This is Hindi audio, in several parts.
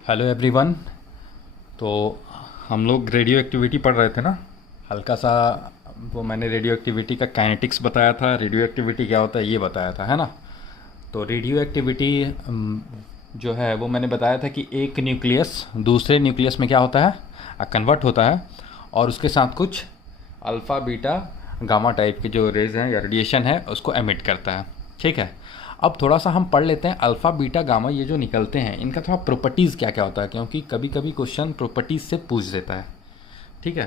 Hello everyone. तो हम लोग रेडियो एक्टिविटी पढ़ रहे थे ना, हल्का सा। वो मैंने रेडियो एक्टिविटी का काइनेटिक्स बताया था, रेडियो एक्टिविटी क्या होता है ये बताया था, है ना। तो रेडियो एक्टिविटी जो है वो मैंने बताया था कि एक न्यूक्लियस दूसरे न्यूक्लियस में क्या होता है, कन्वर्ट होता है, और उसके साथ कुछ अल्फ़ा बीटा गामा टाइप के जो रेज हैं या रेडिएशन है उसको एमिट करता है। ठीक है। अब थोड़ा सा हम पढ़ लेते हैं अल्फ़ा बीटा गामा ये जो निकलते हैं इनका थोड़ा प्रॉपर्टीज़ क्या क्या होता है, क्योंकि कभी कभी क्वेश्चन प्रॉपर्टीज़ से पूछ देता है। ठीक है।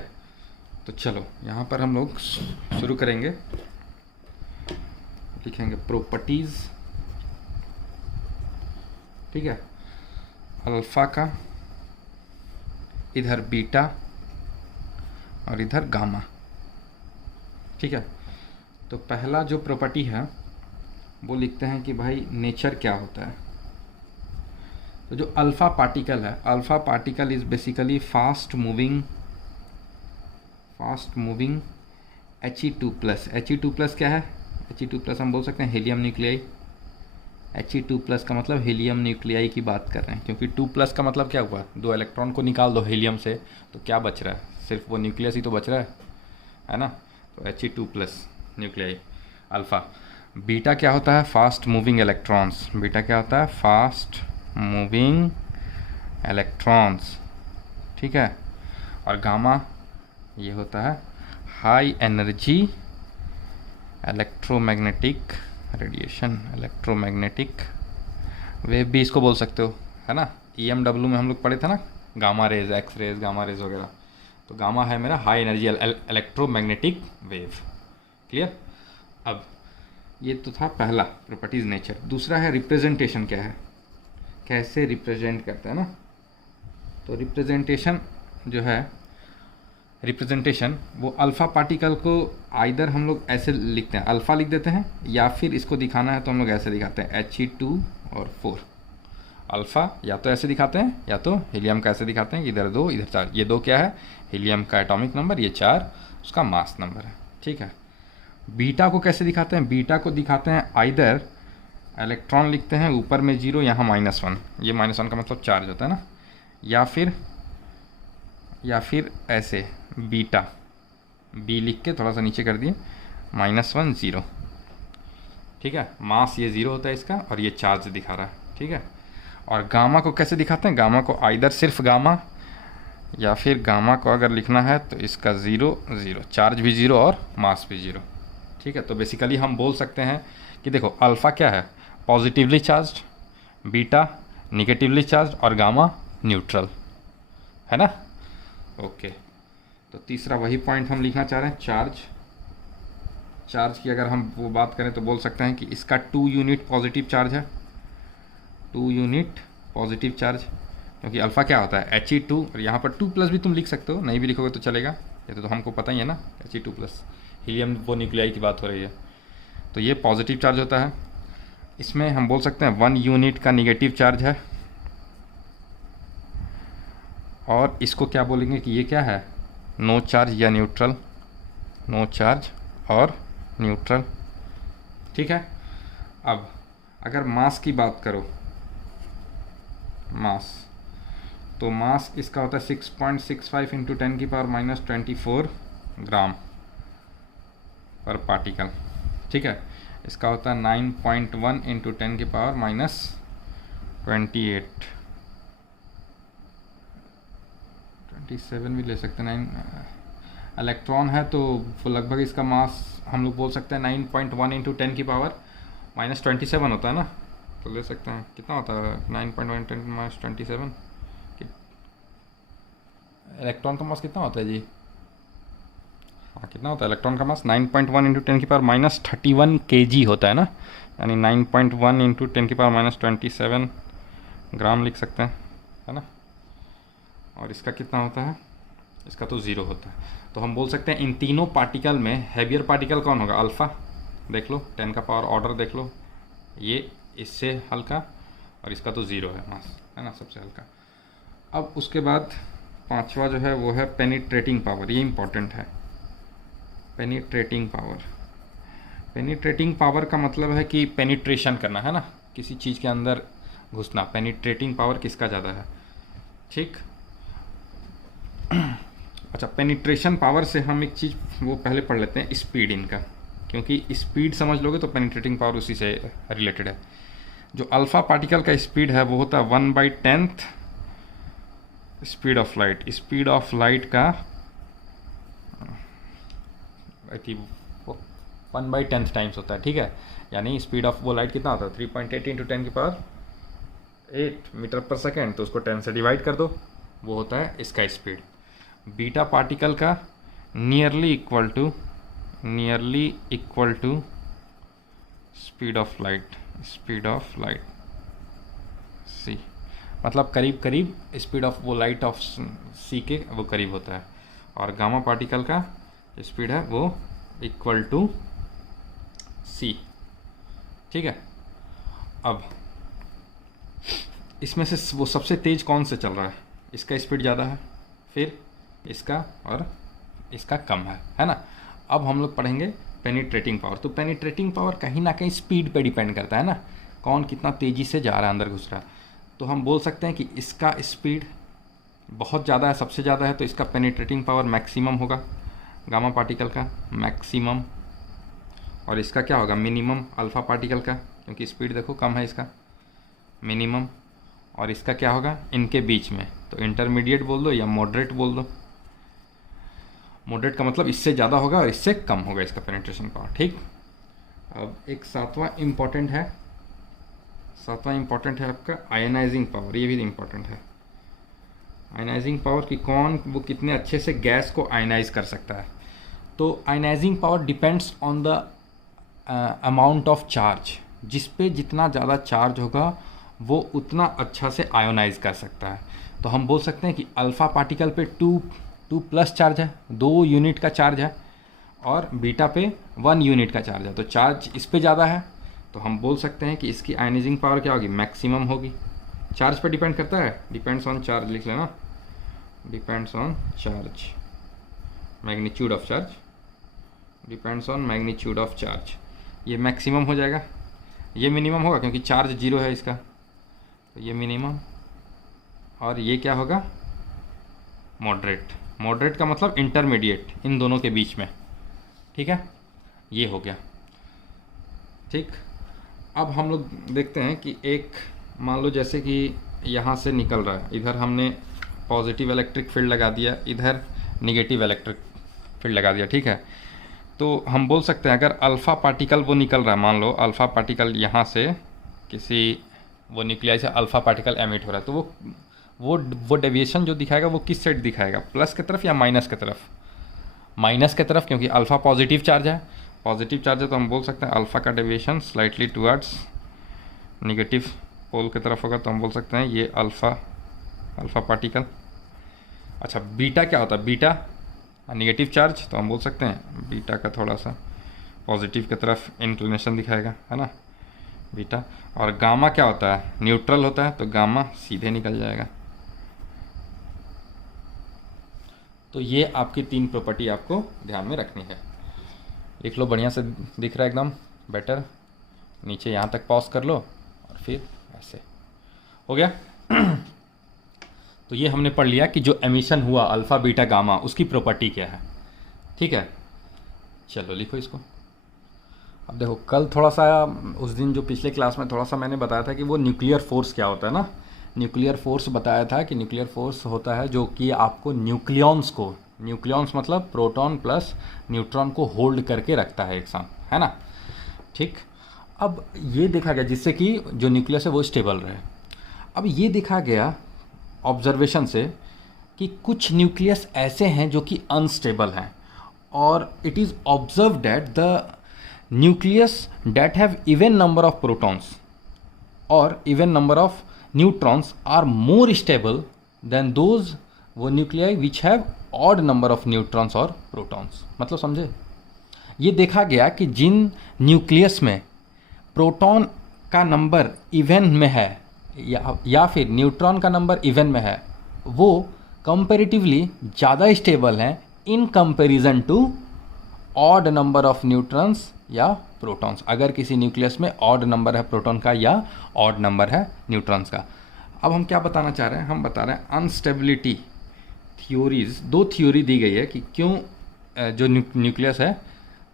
तो चलो यहाँ पर हम लोग शुरू करेंगे। लिखेंगे प्रॉपर्टीज़। ठीक है। अल्फ़ा का, इधर बीटा और इधर गामा। ठीक है। तो पहला जो प्रॉपर्टी है वो लिखते हैं कि भाई नेचर क्या होता है। तो जो अल्फ़ा पार्टिकल है, alpha particle is basically fast moving He2+। He2+ क्या है? He2+ हम बोल सकते हैं हीलियम न्यूक्लियाई। He2+ का मतलब हीलियम न्यूक्लियाई की बात कर रहे हैं, क्योंकि 2+ का मतलब क्या हुआ, दो इलेक्ट्रॉन को निकाल दो हीलियम से तो क्या बच रहा है, सिर्फ वो न्यूक्लियस ही तो बच रहा है ना। तो He2+ न्यूक्लियाई अल्फ़ा। बीटा क्या होता है? Fast moving electrons. बीटा क्या होता है? Fast moving electrons. ठीक है। और गामा ये होता है high energy electromagnetic radiation, electromagnetic wave भी इसको बोल सकते हो, है ना। EMW में हम लोग पढ़े थे ना, gamma rays, X rays, gamma rays वगैरह। तो गामा है मेरा high energy electromagnetic wave. Clear. अब ये तो था पहला प्रॉपर्टीज नेचर। दूसरा है रिप्रेजेंटेशन। क्या है, कैसे रिप्रेजेंट करते हैं ना। तो रिप्रेजेंटेशन जो है, रिप्रेजेंटेशन वो अल्फ़ा पार्टिकल को आइदर हम लोग ऐसे लिखते हैं, अल्फ़ा लिख देते हैं, या फिर इसको दिखाना है तो हम लोग ऐसे दिखाते हैं He2 और 4। अल्फ़ा या तो ऐसे दिखाते हैं या तो हीलियम का ऐसे दिखाते हैं, इधर 2 इधर 4। ये 2 क्या है? हीलियम का एटॉमिक नंबर, ये 4 उसका मास नंबर है। ठीक है। बीटा को कैसे दिखाते हैं? बीटा को दिखाते हैं आइदर इलेक्ट्रॉन लिखते हैं ऊपर में 0, यहाँ -1, ये -1 का मतलब चार्ज होता है ना, या फिर ऐसे बीटा, बी लिख के थोड़ा सा नीचे कर दिए, -1 0। ठीक है। मास ये 0 होता है इसका, और ये चार्ज दिखा रहा है। ठीक है। और गामा को कैसे दिखाते हैं? गामा को आइदर सिर्फ गामा, या फिर गामा को अगर लिखना है तो इसका 0 0, चार्ज भी 0 और मास भी 0। ठीक है। तो बेसिकली हम बोल सकते हैं कि देखो अल्फ़ा क्या है? Positively charge, beta negatively charge, और गामा न्यूट्रल, है ना। ओके। तो तीसरा वही पॉइंट हम लिखना चाह रहे हैं, चार्ज की अगर हम वो बात करें तो बोल सकते हैं कि इसका 2 यूनिट पॉजिटिव चार्ज है, 2 यूनिट पॉजिटिव चार्ज। क्योंकि अल्फ़ा क्या होता है? He2, और यहाँ पर 2+ भी तुम लिख सकते हो, नहीं भी लिखोगे तो चलेगा, ये तो हमको पता ही है ना। He2+, हीलियम वो न्यूक्लियाई की बात हो रही है, तो ये पॉजिटिव चार्ज होता है। इसमें हम बोल सकते हैं 1 यूनिट का निगेटिव चार्ज है, और इसको क्या बोलेंगे कि ये क्या है? नो चार्ज या न्यूट्रल, नो चार्ज और न्यूट्रल। ठीक है। अब अगर मास की बात करो, मास, तो मास इसका होता है 6.65 इंटू 10⁻⁻24 ग्राम पर पार्टिकल। ठीक है। इसका होता है 9.1 इंटू 10⁻28, 27 भी ले सकते हैं। 9 इलेक्ट्रॉन है तो वो लगभग इसका मास हम लोग बोल सकते हैं 9.1 इंटू 10⁻27 होता है ना, तो ले सकते हैं कितना होता है 9.1 10⁻27। इलेक्ट्रॉन का मास कितना होता है जी? हाँ, कितना होता है इलेक्ट्रॉन का मास? 9.1 इंटू 10⁻31 kg होता है ना, यानी 9.1 इंटू 10⁻27 ग्राम लिख सकते हैं, है ना। और इसका कितना होता है? इसका तो 0 होता है। तो हम बोल सकते हैं इन तीनों पार्टिकल में हैवियर पार्टिकल कौन होगा? अल्फ़ा। देख लो 10 का पावर ऑर्डर देख लो, ये इससे हल्का, और इसका तो 0 है मास, है ना, सबसे हल्का। अब उसके बाद पांचवा जो है वो है पेनिट्रेटिंग पावर। ये इंपॉर्टेंट है, पेनिट्रेटिंग पावर। पेनिट्रेटिंग पावर का मतलब है कि पेनिट्रेशन करना, है ना, किसी चीज़ के अंदर घुसना। पेनिट्रेटिंग पावर किसका ज़्यादा है? ठीक। अच्छा, पेनिट्रेशन पावर से हम एक चीज़ वो पहले पढ़ लेते हैं, स्पीड इनका, क्योंकि स्पीड समझ लोगे तो पेनिट्रेटिंग पावर उसी से रिलेटेड है। जो अल्फ़ा पार्टिकल का स्पीड है वो होता है 1/10 speed of light. Speed of light का 1/10 टाइम्स होता है, ठीक है। यानी स्पीड ऑफ वो लाइट कितना होता है 3.8 × 10⁸ मीटर पर सेकेंड, तो उसको 10 से डिवाइड कर दो, वो होता है इसका स्पीड। बीटा पार्टिकल का nearly equal to speed of light C, मतलब करीब करीब स्पीड ऑफ वो लाइट ऑफ सी के वो करीब होता है। और गामा पार्टिकल का स्पीड है वो इक्वल टू सी, ठीक है। अब इसमें से वो सबसे तेज कौन से चल रहा है, इसका स्पीड ज़्यादा है, फिर इसका, और इसका कम है ना। अब हम लोग पढ़ेंगे पेनिट्रेटिंग पावर। तो पेनिट्रेटिंग पावर कहीं ना कहीं स्पीड पे डिपेंड करता है ना, कौन कितना तेज़ी से जा रहा है, अंदर घुस रहा है। तो हम बोल सकते हैं कि इसका स्पीड बहुत ज़्यादा है, सबसे ज़्यादा है, तो इसका पेनिट्रेटिंग पावर मैक्सिमम होगा, गामा पार्टिकल का मैक्सिमम। और इसका क्या होगा, मिनिमम अल्फ़ा पार्टिकल का, क्योंकि स्पीड देखो कम है इसका, मिनिमम। और इसका क्या होगा इनके बीच में, तो इंटरमीडिएट बोल दो या मॉडरेट बोल दो। मॉडरेट का मतलब इससे ज़्यादा होगा और इससे कम होगा इसका पेनिट्रेशन पावर, ठीक। अब एक सातवां इम्पॉर्टेंट है आपका आयनाइजिंग पावर। ये भी इम्पॉर्टेंट है, आयनाइजिंग पावर कि कौन वो कितने अच्छे से गैस को आयनाइज कर सकता है। तो ionising power depends on the amount of charge, जिस पे जितना ज़्यादा चार्ज होगा वो उतना अच्छा से आयोनाइज कर सकता है। तो हम बोल सकते हैं कि अल्फ़ा पार्टिकल पे 2+ चार्ज है, 2 यूनिट का चार्ज है, और बीटा पे 1 यूनिट का चार्ज है। तो चार्ज इस पे ज़्यादा है, तो हम बोल सकते हैं कि इसकी आयनाइजिंग पावर क्या होगी, मैक्सिमम होगी। चार्ज पे डिपेंड करता है, डिपेंड्स ऑन चार्ज लिख लेना, depends on charge, magnitude of charge, depends on magnitude of charge. ये मैक्सिमम हो जाएगा, ये मिनिमम होगा क्योंकि चार्ज 0 है इसका, तो ये मिनिमम। और ये क्या होगा, मॉडरेट का मतलब इंटरमीडिएट, इन दोनों के बीच में, ठीक है। ये हो गया, ठीक। अब हम लोग देखते हैं कि एक मान लो जैसे कि यहाँ से निकल रहा है, इधर हमने पॉजिटिव इलेक्ट्रिक फील्ड लगा दिया, इधर निगेटिव इलेक्ट्रिक फील्ड लगा दिया, ठीक है। तो हम बोल सकते हैं अगर अल्फ़ा पार्टिकल वो निकल रहा है, मान लो अल्फ़ा पार्टिकल यहाँ से किसी वो न्यूक्लियाई से अल्फ़ा पार्टिकल एमिट हो रहा है, तो वो डेविएशन जो दिखाएगा वो किस साइड दिखाएगा, प्लस की तरफ या माइनस की तरफ, माइनस की तरफ, क्योंकि अल्फ़ा पॉजिटिव चार्ज है, तो हम बोल सकते हैं अल्फ़ा का डेविएशन स्लाइटली टुवर्ड्स निगेटिव पोल की तरफ होगा, तो हम बोल सकते हैं ये अल्फ़ा पार्टिकल। अच्छा, बीटा क्या होता है, बीटा निगेटिव चार्ज, तो हम बोल सकते हैं बीटा का थोड़ा सा पॉजिटिव की तरफ इंक्लिनेशन दिखाएगा, है ना, बीटा। और गामा क्या होता है, न्यूट्रल होता है, तो गामा सीधे निकल जाएगा। तो ये आपकी 3 प्रॉपर्टी आपको ध्यान में रखनी है। लिख लो, बढ़िया से दिख रहा है एकदम बेटर, नीचे यहाँ तक पॉज कर लो और फिर ऐसे हो गया। तो ये हमने पढ़ लिया कि जो एमिशन हुआ अल्फ़ा बीटा गामा उसकी प्रॉपर्टी क्या है, ठीक है। चलो लिखो इसको। अब देखो, कल थोड़ा सा उस दिन जो पिछले क्लास में थोड़ा सा मैंने बताया था कि वो न्यूक्लियर फोर्स क्या होता है ना, न्यूक्लियर फोर्स बताया था कि न्यूक्लियर फोर्स होता है जो कि आपको न्यूक्लियॉन्स मतलब प्रोटॉन प्लस न्यूट्रॉन को होल्ड करके रखता है एक साथ, है ना, ठीक। अब ये देखा गया जिससे कि जो न्यूक्लियस है वो स्टेबल रहे। अब ये देखा गया ऑब्जर्वेशन से कि कुछ न्यूक्लियस ऐसे हैं जो कि अनस्टेबल हैं, और it is observe that the nucleus that have even number of protons or even number of neutrons are more stable than those वो nuclei which have odd number of neutrons और protons। मतलब समझे, ये देखा गया कि जिन न्यूक्लियस में प्रोटॉन का नंबर इवन में है या फिर न्यूट्रॉन का नंबर इवन में है, वो कंपैरेटिवली ज़्यादा स्टेबल हैं in comparison to odd number of neutrons या प्रोटॉन्स। अगर किसी न्यूक्लियस में ऑड नंबर है प्रोटॉन का या ऑड नंबर है न्यूट्रॉन्स का। अब हम क्या बताना चाह रहे हैं, हम बता रहे हैं अनस्टेबिलिटी थ्योरीज, दो थ्योरी दी गई है कि क्यों जो न्यूक्लियस है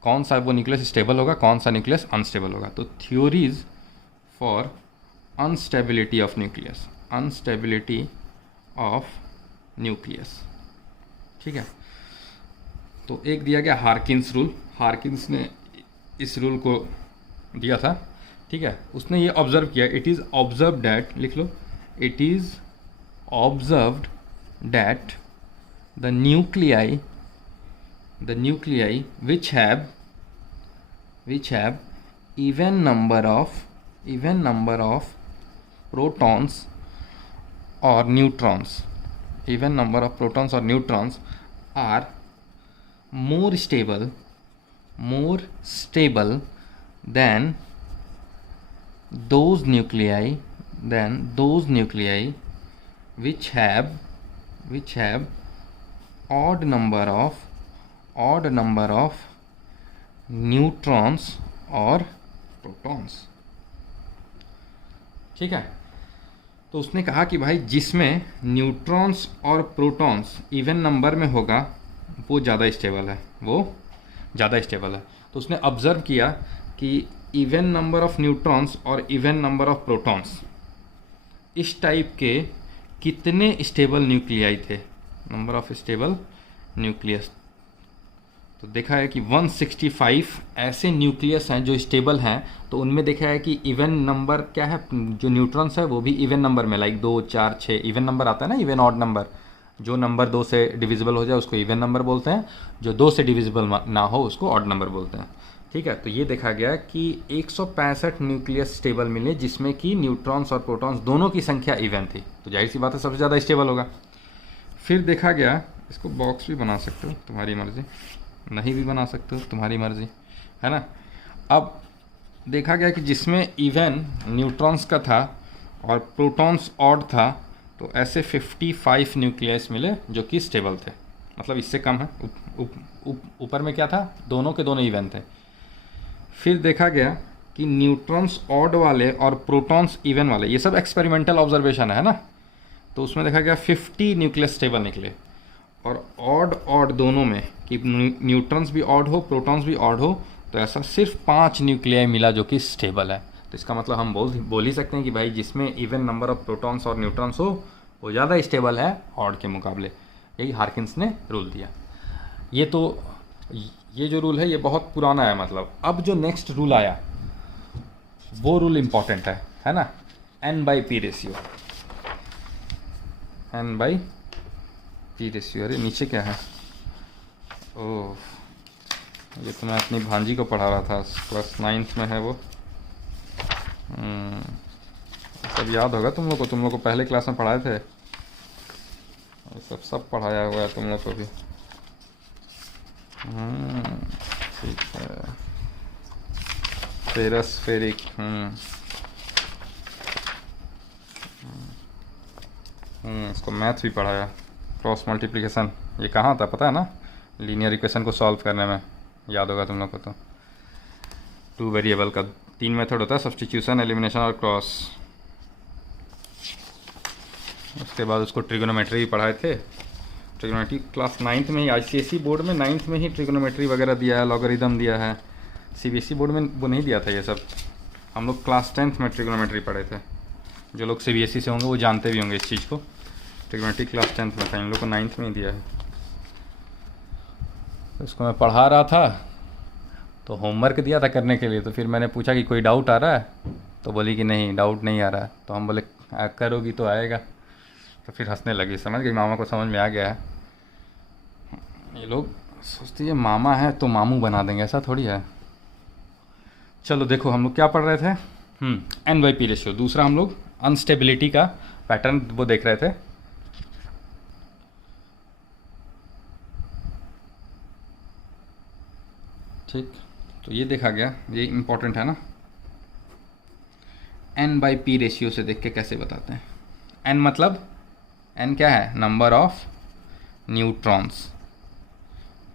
कौन सा वो न्यूक्लियस स्टेबल होगा, कौन सा न्यूक्लियस अनस्टेबल होगा। तो theories for instability of nucleus, instability of nucleus, ठीक है। तो एक दिया गया हार्किन्स रूल, हार्किन्स ने इस रूल को दिया था, ठीक है। उसने ये ऑब्जर्व किया, इट इज़ ऑब्जर्व डैट, लिख लो, it is observed that the nuclei which have even number of protons or neutrons, even number of protons or neutrons are more stable than those nuclei which have odd number of neutrons और प्रोटॉन्स, ठीक है। तो उसने कहा कि भाई जिसमें न्यूट्रॉन्स और प्रोटॉन्स इवन नंबर में होगा वो ज़्यादा स्टेबल है, तो उसने ऑब्जर्व किया कि इवन नंबर ऑफ न्यूट्रॉन्स और इवन नंबर ऑफ प्रोटॉन्स इस टाइप के कितने स्टेबल न्यूक्लियाई थे, नंबर ऑफ स्टेबल न्यूक्लियस। तो देखा है कि 165 ऐसे न्यूक्लियस हैं जो स्टेबल हैं, तो उनमें देखा है कि इवन नंबर क्या है, जो न्यूट्रॉन्स है वो भी इवन नंबर में, लाइक 2 4 6 इवन नंबर आता है ना, इवन ऑड नंबर, जो नंबर 2 से डिविजिबल हो जाए उसको इवन नंबर बोलते हैं, जो 2 से डिविजिबल ना हो उसको ऑड नंबर बोलते हैं, ठीक है। तो ये देखा गया कि 165 न्यूक्लियस स्टेबल मिले जिसमें कि न्यूट्रॉन्स और प्रोटॉन्स दोनों की संख्या इवन थी, तो जाहिर सी बात है सबसे ज़्यादा स्टेबल होगा। फिर देखा गया, इसको बॉक्स भी बना सकते हो तुम्हारी मर्ज़ी, नहीं भी बना सकते हो तुम्हारी मर्ज़ी, है ना। अब देखा गया कि जिसमें इवन न्यूट्रॉन्स का था और प्रोटॉन्स ऑड था, तो ऐसे 55 न्यूक्लियस मिले जो कि स्टेबल थे, मतलब इससे कम है। ऊपर में क्या था, दोनों के दोनों इवन थे। फिर देखा गया कि न्यूट्रॉन्स ऑड वाले और प्रोटॉन्स इवन वाले, ये सब एक्सपेरिमेंटल ऑब्जर्वेशन है ना, तो उसमें देखा गया 50 न्यूक्लियस स्टेबल निकले, और ऑड दोनों में कि न्यूट्रॉन्स भी ऑड हो प्रोटॉन्स भी ऑड हो, तो ऐसा सिर्फ 5 न्यूक्लियाई मिला जो कि स्टेबल है। तो इसका मतलब हम बोल ही सकते हैं कि भाई जिसमें इवन नंबर ऑफ प्रोटॉन्स और न्यूट्रॉन्स हो वो ज़्यादा स्टेबल है ऑड के मुकाबले, यही हार्किन्स ने रूल दिया। ये जो रूल है ये बहुत पुराना है, मतलब अब जो नेक्स्ट रूल आया वो रूल इम्पॉर्टेंट है ना, N/P रेशियो, N/P रेशियो। अरे नीचे क्या है, ओह ये तो मैं अपनी भांजी को पढ़ा रहा था, क्लास 9th में है वो, सब याद होगा तुम लोग को पहले क्लास में पढ़ाए थे, सब पढ़ाया हुआ है तुम लोग को भी, ठीक है। फेरस्फेरिक, इसको मैथ भी पढ़ाया, क्रॉस मल्टीप्लिकेशन, ये कहाँ था पता है ना, लीनियर इक्वेशन को सॉल्व करने में, याद होगा तुम लोग को। तो 2 वेरिएबल का 3 मेथड होता है, सब्स्टिट्यूशन, एलिमिनेशन और क्रॉस। उसके बाद उसको ट्रिगोनोमेट्री भी पढ़ाए थे, ट्रिगोनोमेट्री क्लास 9th में ही, ICSE बोर्ड में 9th में ही ट्रिगोनोमेट्री वगैरह दिया है, लॉगरिदम दिया है। CBSE बोर्ड में वो नहीं दिया था ये सब, हम लोग क्लास 10th में ट्रिगोनोमेट्री पढ़े थे। जो लोग CBSE से होंगे वो जानते भी होंगे इस चीज़ को, ट्रिगोनोमेट्री क्लास 10th में था, इन लोग को 9th में ही दिया है। तो इसको मैं पढ़ा रहा था, तो होमवर्क दिया था करने के लिए, तो फिर मैंने पूछा कि कोई डाउट आ रहा है, तो बोली कि नहीं डाउट नहीं आ रहा है। तो हम बोले करोगी तो आएगा, तो फिर हंसने लगी, समझ गई, मामा को समझ में आ गया है। ये लोग सोचते हैं मामा है तो मामू बना देंगे, ऐसा थोड़ी है। चलो देखो हम लोग क्या पढ़ रहे थे, N/P रेशियो। दूसरा हम लोग अनस्टेबिलिटी का पैटर्न वो देख रहे थे। ठीक, तो ये देखा गया, ये इम्पोर्टेंट है ना, N/P रेशियो से देख के कैसे बताते हैं। N मतलब N क्या है, नंबर ऑफ न्यूट्रॉन्स,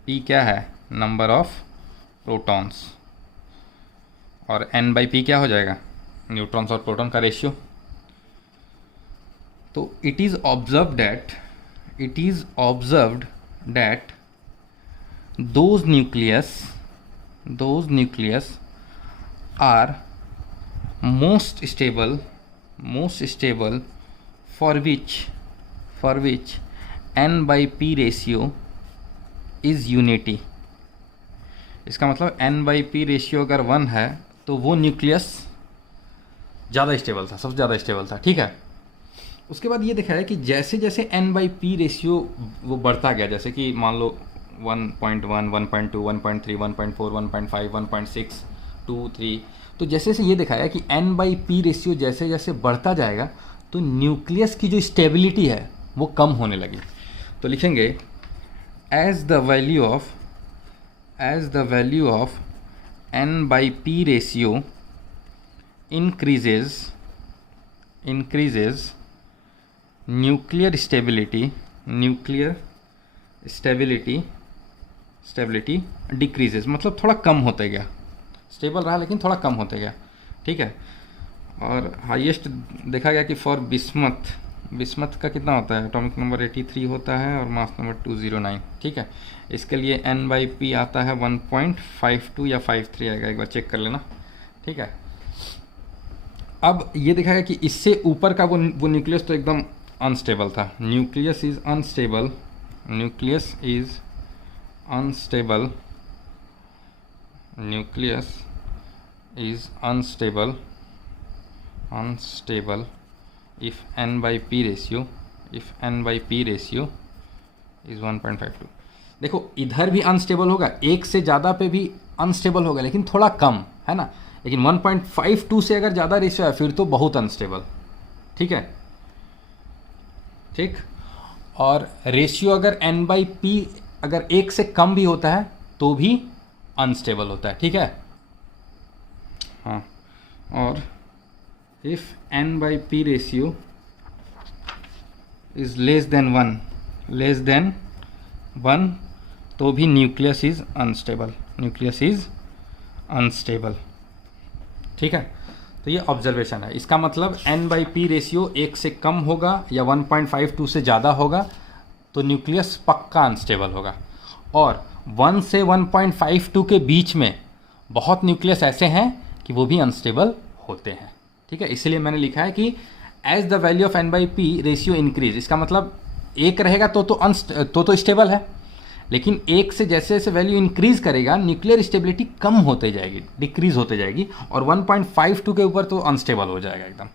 P क्या है, नंबर ऑफ प्रोटॉन्स, और N/P क्या हो जाएगा, न्यूट्रॉन्स और प्रोटॉन का रेशियो। तो it is observed that those nucleus are most stable for which n by p ratio is unity। इसका मतलब n by p रेशियो अगर 1 है तो वो न्यूक्लियस ज़्यादा स्टेबल था, सबसे ज़्यादा स्टेबल था। ठीक है, उसके बाद ये दिखाया कि जैसे जैसे n by p रेशियो वो बढ़ता गया, जैसे कि मान लो 1.1, 1.2, 1.3, 1.4, 1.5, 1.6, 2, 3, तो जैसे जैसे ये दिखाया कि n बाई पी रेशियो जैसे जैसे बढ़ता जाएगा तो न्यूक्लियस की जो स्टेबिलिटी है वो कम होने लगी। तो लिखेंगे as the value of n by P ratio increases nuclear stability decreases, मतलब थोड़ा कम होते गया, स्टेबल रहा लेकिन थोड़ा कम होते गया। ठीक है, और हाईएस्ट देखा गया कि फॉर बिस्मथ का कितना होता है, एटॉमिक नंबर 83 होता है और मास नंबर 209। ठीक है, इसके लिए n बाई पी आता है 1.52 या 53 आएगा, एक बार चेक कर लेना। ठीक है, अब ये दिखाया कि इससे ऊपर का वो न्यूक्लियस तो एकदम अनस्टेबल था। Nucleus is unstable if n by p ratio is 1.52। देखो इधर भी अनस्टेबल होगा, एक से ज़्यादा पे भी अनस्टेबल होगा लेकिन थोड़ा कम है ना, लेकिन 1.52 से अगर ज़्यादा रेशियो है फिर तो बहुत अनस्टेबल। ठीक है, ठीक, और रेशियो अगर n बाई पी अगर एक से कम भी होता है तो भी अनस्टेबल होता है। ठीक है, हाँ, और if n by P ratio is less than 1 तो भी न्यूक्लियस इज अनस्टेबल। ठीक है, तो ये ऑब्जर्वेशन है। इसका मतलब n बाई पी रेशियो एक से कम होगा या 1.52 से ज़्यादा होगा तो न्यूक्लियस पक्का अनस्टेबल होगा, और 1 से 1.52 के बीच में बहुत न्यूक्लियस ऐसे हैं कि वो भी अनस्टेबल होते हैं। ठीक है, इसलिए मैंने लिखा है कि as the value of n by P ratio increase, इसका मतलब एक रहेगा तो स्टेबल है, लेकिन एक से जैसे जैसे वैल्यू इंक्रीज करेगा न्यूक्लियर स्टेबिलिटी कम होते जाएगी, डिक्रीज होते जाएगी, और 1.52 के ऊपर तो अनस्टेबल हो जाएगा एकदम।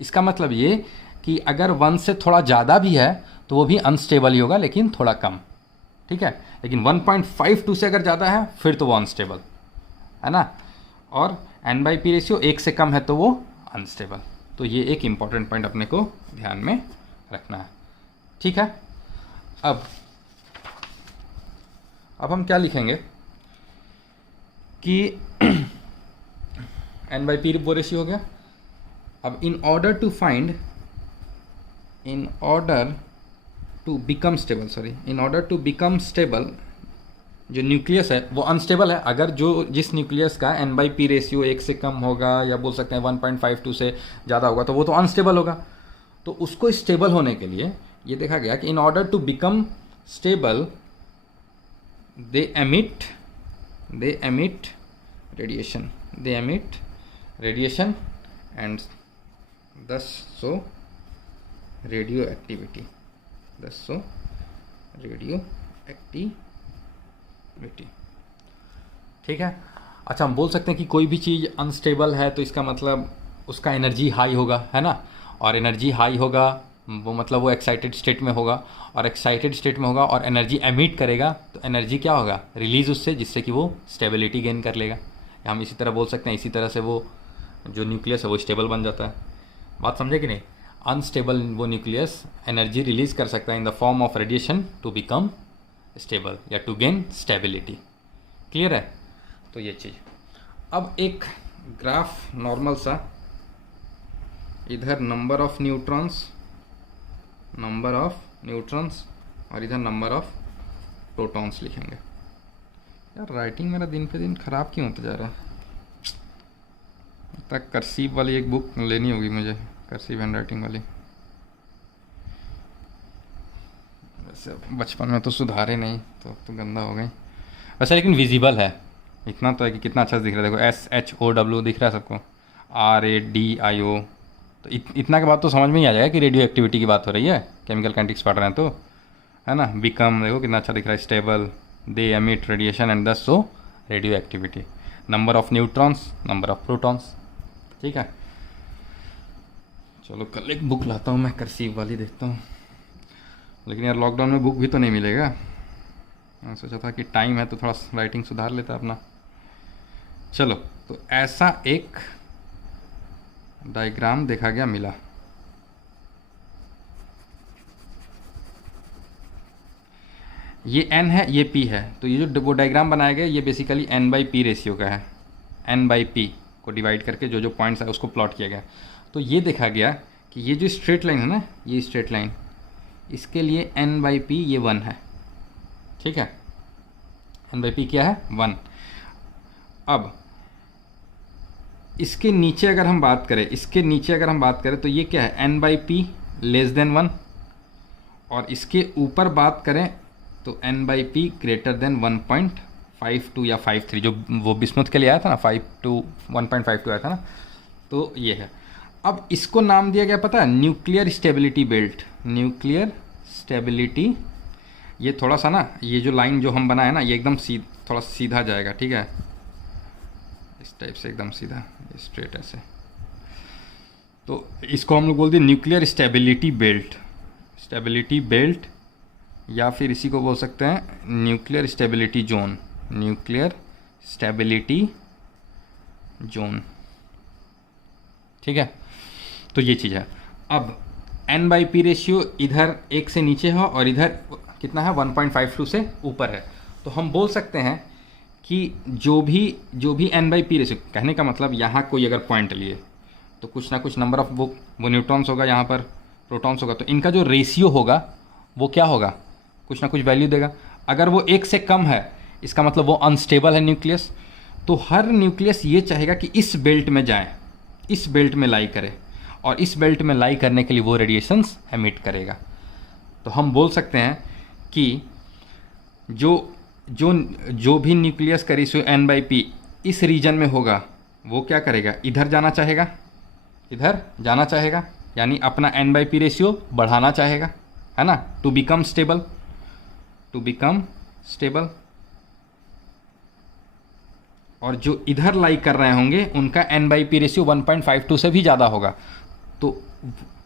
इसका मतलब ये कि अगर 1 से थोड़ा ज़्यादा भी है तो वो भी अनस्टेबल ही होगा लेकिन थोड़ा कम। ठीक है, लेकिन 1.52 से अगर ज़्यादा है फिर तो वो अनस्टेबल है ना, और n बाई पी रेशियो एक से कम है तो वो अनस्टेबल। तो ये एक इम्पॉर्टेंट पॉइंट अपने को ध्यान में रखना है। ठीक है, अब हम क्या लिखेंगे कि n बाई पी वो रेशियो हो गया। अब in order to become stable जो न्यूक्लियस है वो अनस्टेबल है। अगर जिस न्यूक्लियस का n बाई पी रेशियो एक से कम होगा या बोल सकते हैं 1.52 से ज़्यादा होगा तो वो तो अनस्टेबल होगा। तो उसको स्टेबल होने के लिए ये देखा गया कि in order to become stable they emit radiation and thus show radioactivity। ठीक है, अच्छा, हम बोल सकते हैं कि कोई भी चीज़ अनस्टेबल है तो इसका मतलब उसका एनर्जी हाई होगा, है ना, और एनर्जी हाई होगा वो मतलब वो एक्साइटेड स्टेट में होगा, और एक्साइटेड स्टेट में होगा और एनर्जी एमिट करेगा तो एनर्जी क्या होगा, रिलीज उससे, जिससे कि वो स्टेबिलिटी गेन कर लेगा। या हम इसी तरह बोल सकते हैं, इसी तरह से वो जो न्यूक्लियस है वो स्टेबल बन जाता है। बात समझे कि नहीं? अनस्टेबल वो न्यूक्लियस एनर्जी रिलीज कर सकता है in the form of radiation to become stable या टू गेन स्टेबिलिटी। क्लियर है? तो ये चीज़। अब एक ग्राफ नॉर्मल सा, इधर नंबर ऑफ न्यूट्रॉन्स और इधर नंबर ऑफ प्रोटॉन्स लिखेंगे। यार राइटिंग मेरा दिन पे दिन ख़राब क्यों होता जा रहा है? तक कर्सिव वाली एक बुक लेनी होगी मुझे, कर्सिव हैंड राइटिंग वाली। वैसे बचपन में तो सुधारे नहीं तो गंदा हो गई वैसे, लेकिन विजिबल है, इतना तो है कि कितना अच्छा से दिख रहा है। देखो SHOW दिख रहा है सबको, RADIO। तो इतना के बाद तो समझ में ही आ जाएगा कि रेडियो एक्टिविटी की बात हो रही है, केमिकल काइनेटिक्स पढ़ रहे हैं तो, है ना। बिकम देखो कितना अच्छा दिख रहा है, stable, they emit radiation and thus so radioactivity, number of neutrons, number of protons. ठीक है, चलो कल एक बुक लाता हूँ मैं, कर्सिव वाली देखता हूँ। लेकिन यार लॉकडाउन में बुक भी तो नहीं मिलेगा, मैं सोचा था कि टाइम है तो थोड़ा राइटिंग सुधार लेता अपना। चलो, तो ऐसा एक डायग्राम देखा गया, मिला। ये n है, ये p है, तो ये जो वो डायग्राम बनाया गया ये बेसिकली n/p रेशियो का है। n/p को डिवाइड करके जो जो पॉइंट्स है उसको प्लॉट किया गया। तो ये देखा गया कि ये जो स्ट्रेट लाइन है ना, ये स्ट्रेट लाइन, इसके लिए n/p ये 1 है। ठीक है, n/p क्या है, 1। अब इसके नीचे अगर हम बात करें, इसके नीचे अगर हम बात करें तो ये क्या है, n/p लेस देन 1। और इसके ऊपर बात करें तो n/p ग्रेटर देन 1.52 या 53, जो वो बिस्मुथ के लिए आया था ना, 1.52 आया था ना, तो ये है। अब इसको नाम दिया गया पता है, nuclear stability belt. Nuclear stability, ये थोड़ा सा ना, ये जो लाइन जो हम बनाए ना, ये एकदम थोड़ा सीधा जाएगा। ठीक है, इस टाइप से एकदम सीधा, स्ट्रेट ऐसे। तो इसको हम लोग बोल दिए nuclear stability belt. Stability belt, या फिर इसी को बोल सकते हैं nuclear stability zone. Nuclear stability zone. ठीक है, तो ये चीज़ है। अब n/p रेशियो इधर 1 से नीचे है और इधर कितना है, 1.52 से ऊपर है। तो हम बोल सकते हैं कि जो भी n/p रेशियो, कहने का मतलब यहाँ कोई अगर पॉइंट लिए तो कुछ ना कुछ नंबर ऑफ वो न्यूट्रॉन्स होगा, यहाँ पर प्रोटॉन्स होगा, तो इनका जो रेशियो होगा वो क्या होगा, कुछ ना कुछ वैल्यू देगा। अगर वो 1 से कम है, इसका मतलब वो अनस्टेबल है न्यूक्लियस। तो हर न्यूक्लियस ये चाहेगा कि इस बेल्ट में जाए, इस बेल्ट में लाई करे, और इस बेल्ट में लाई करने के लिए वो रेडिएशंस एमिट करेगा। तो हम बोल सकते हैं कि जो भी न्यूक्लियस का रेशियो n/p इस रीजन में होगा, वो क्या करेगा, इधर जाना चाहेगा, इधर जाना चाहेगा, यानी अपना n/p रेशियो बढ़ाना चाहेगा, है ना, टू बिकम स्टेबल। और जो इधर लाई कर रहे होंगे उनका n/p रेशियो 1.52 से भी ज़्यादा होगा। तो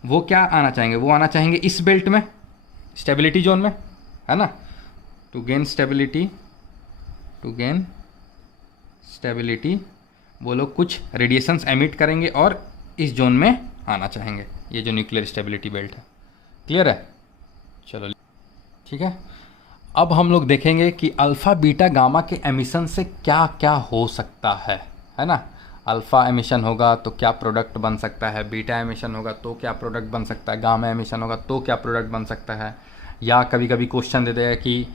वो क्या आना चाहेंगे, वो आना चाहेंगे इस बेल्ट में, स्टेबिलिटी जोन में, है ना। टू गेन स्टेबिलिटी वो लोग कुछ रेडिएशंस एमिट करेंगे और इस जोन में आना चाहेंगे। ये जो न्यूक्लियर स्टेबिलिटी बेल्ट है, क्लियर है। चलो ठीक है, अब हम लोग देखेंगे कि अल्फ़ा बीटा गामा के एमिशन से क्या क्या हो सकता है ना। अल्फ़ा एमिशन होगा तो क्या प्रोडक्ट बन सकता है, बीटा एमिशन होगा तो क्या प्रोडक्ट बन सकता है, गामा एमिशन होगा तो क्या प्रोडक्ट बन सकता है। या कभी कभी क्वेश्चन दे देगा कि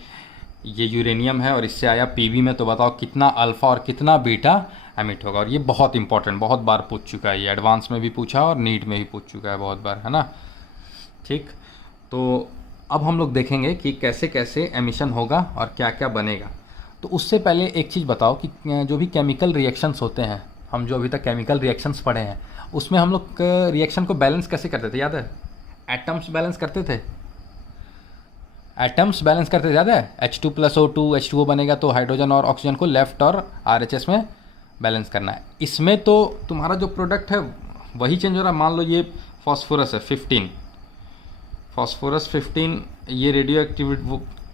ये यूरेनियम है और इससे आया पीवी में, तो बताओ कितना अल्फ़ा और कितना बीटा एमिट होगा। और ये बहुत इंपॉर्टेंट, बहुत बार पूछ चुका है, ये एडवांस में भी पूछा और नीट में भी पूछ चुका है बहुत बार, है ना। ठीक, तो अब हम लोग देखेंगे कि कैसे कैसे एमिशन होगा और क्या क्या बनेगा। तो उससे पहले एक चीज़ बताओ कि जो भी केमिकल रिएक्शंस होते हैं, हम जो अभी तक केमिकल रिएक्शंस पढ़े हैं, उसमें हम लोग रिएक्शन को बैलेंस कैसे करते थे, याद है। एटम्स बैलेंस करते थे, एटम्स बैलेंस करते थे, याद है। H2+O2 H2O बनेगा तो हाइड्रोजन और ऑक्सीजन को लेफ्ट और RHS में बैलेंस करना है। इसमें तो तुम्हारा जो प्रोडक्ट है वही चेंज हो रहा है। मान लो ये फॉस्फोरस है 15, फॉस्फोरस 15, ये रेडियो एक्टिविटी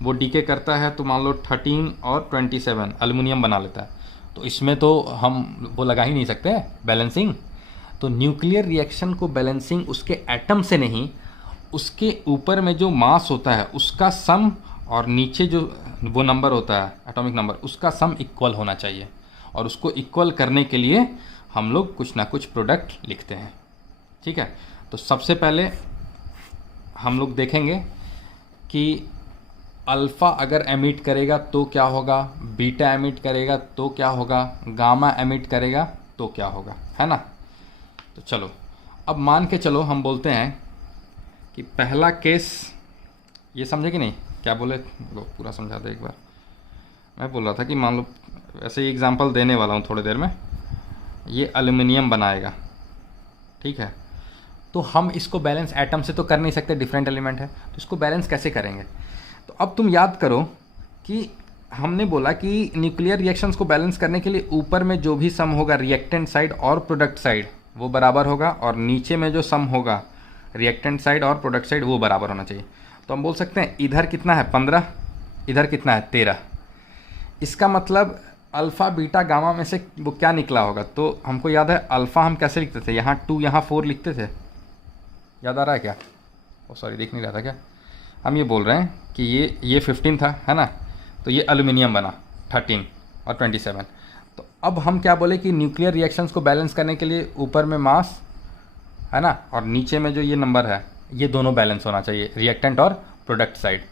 वो डीके करता है, तो मान लो 13 और 27 एल्युमिनियम बना लेता है। तो इसमें तो हम वो लगा ही नहीं सकते बैलेंसिंग। तो न्यूक्लियर रिएक्शन को बैलेंसिंग उसके एटम से नहीं, उसके ऊपर में जो मास होता है उसका सम और नीचे जो वो नंबर होता है एटॉमिक नंबर, उसका सम इक्वल होना चाहिए। और उसको इक्वल करने के लिए हम लोग कुछ ना कुछ प्रोडक्ट लिखते हैं। ठीक है, तो सबसे पहले हम लोग देखेंगे कि अल्फ़ा अगर एमिट करेगा तो क्या होगा, बीटा एमिट करेगा तो क्या होगा, गामा एमिट करेगा तो क्या होगा, है ना। तो चलो अब मान के चलो हम बोलते हैं कि पहला केस, ये समझे कि नहीं, क्या बोले लो पूरा समझा दे एक बार। मैं बोल रहा था कि मान लो ऐसे ही एग्जांपल देने वाला हूँ थोड़ी देर में, ये एल्युमिनियम बनाएगा, ठीक है। तो हम इसको बैलेंस एटम से तो कर नहीं सकते, डिफरेंट एलिमेंट है, तो इसको बैलेंस कैसे करेंगे। तो अब तुम याद करो कि हमने बोला कि न्यूक्लियर रिएक्शंस को बैलेंस करने के लिए ऊपर में जो भी सम होगा रिएक्टेंट साइड और प्रोडक्ट साइड वो बराबर होगा, और नीचे में जो सम होगा रिएक्टेंट साइड और प्रोडक्ट साइड वो बराबर होना चाहिए। तो हम बोल सकते हैं इधर कितना है 15, इधर कितना है 13। इसका मतलब अल्फ़ा बीटा गामा में से वो क्या निकला होगा। तो हमको याद है अल्फ़ा हम कैसे लिखते थे, यहाँ 2 यहाँ 4 लिखते थे, याद आ रहा है क्या? ओ सॉरी दिख नहीं रहा था क्या? हम ये बोल रहे हैं कि ये 15 था, है ना, तो ये एल्युमिनियम बना 13 और 27। तो अब हम क्या बोले कि न्यूक्लियर रिएक्शंस को बैलेंस करने के लिए ऊपर में मास है ना, और नीचे में जो ये नंबर है ये दोनों बैलेंस होना चाहिए, रिएक्टेंट और प्रोडक्ट साइड,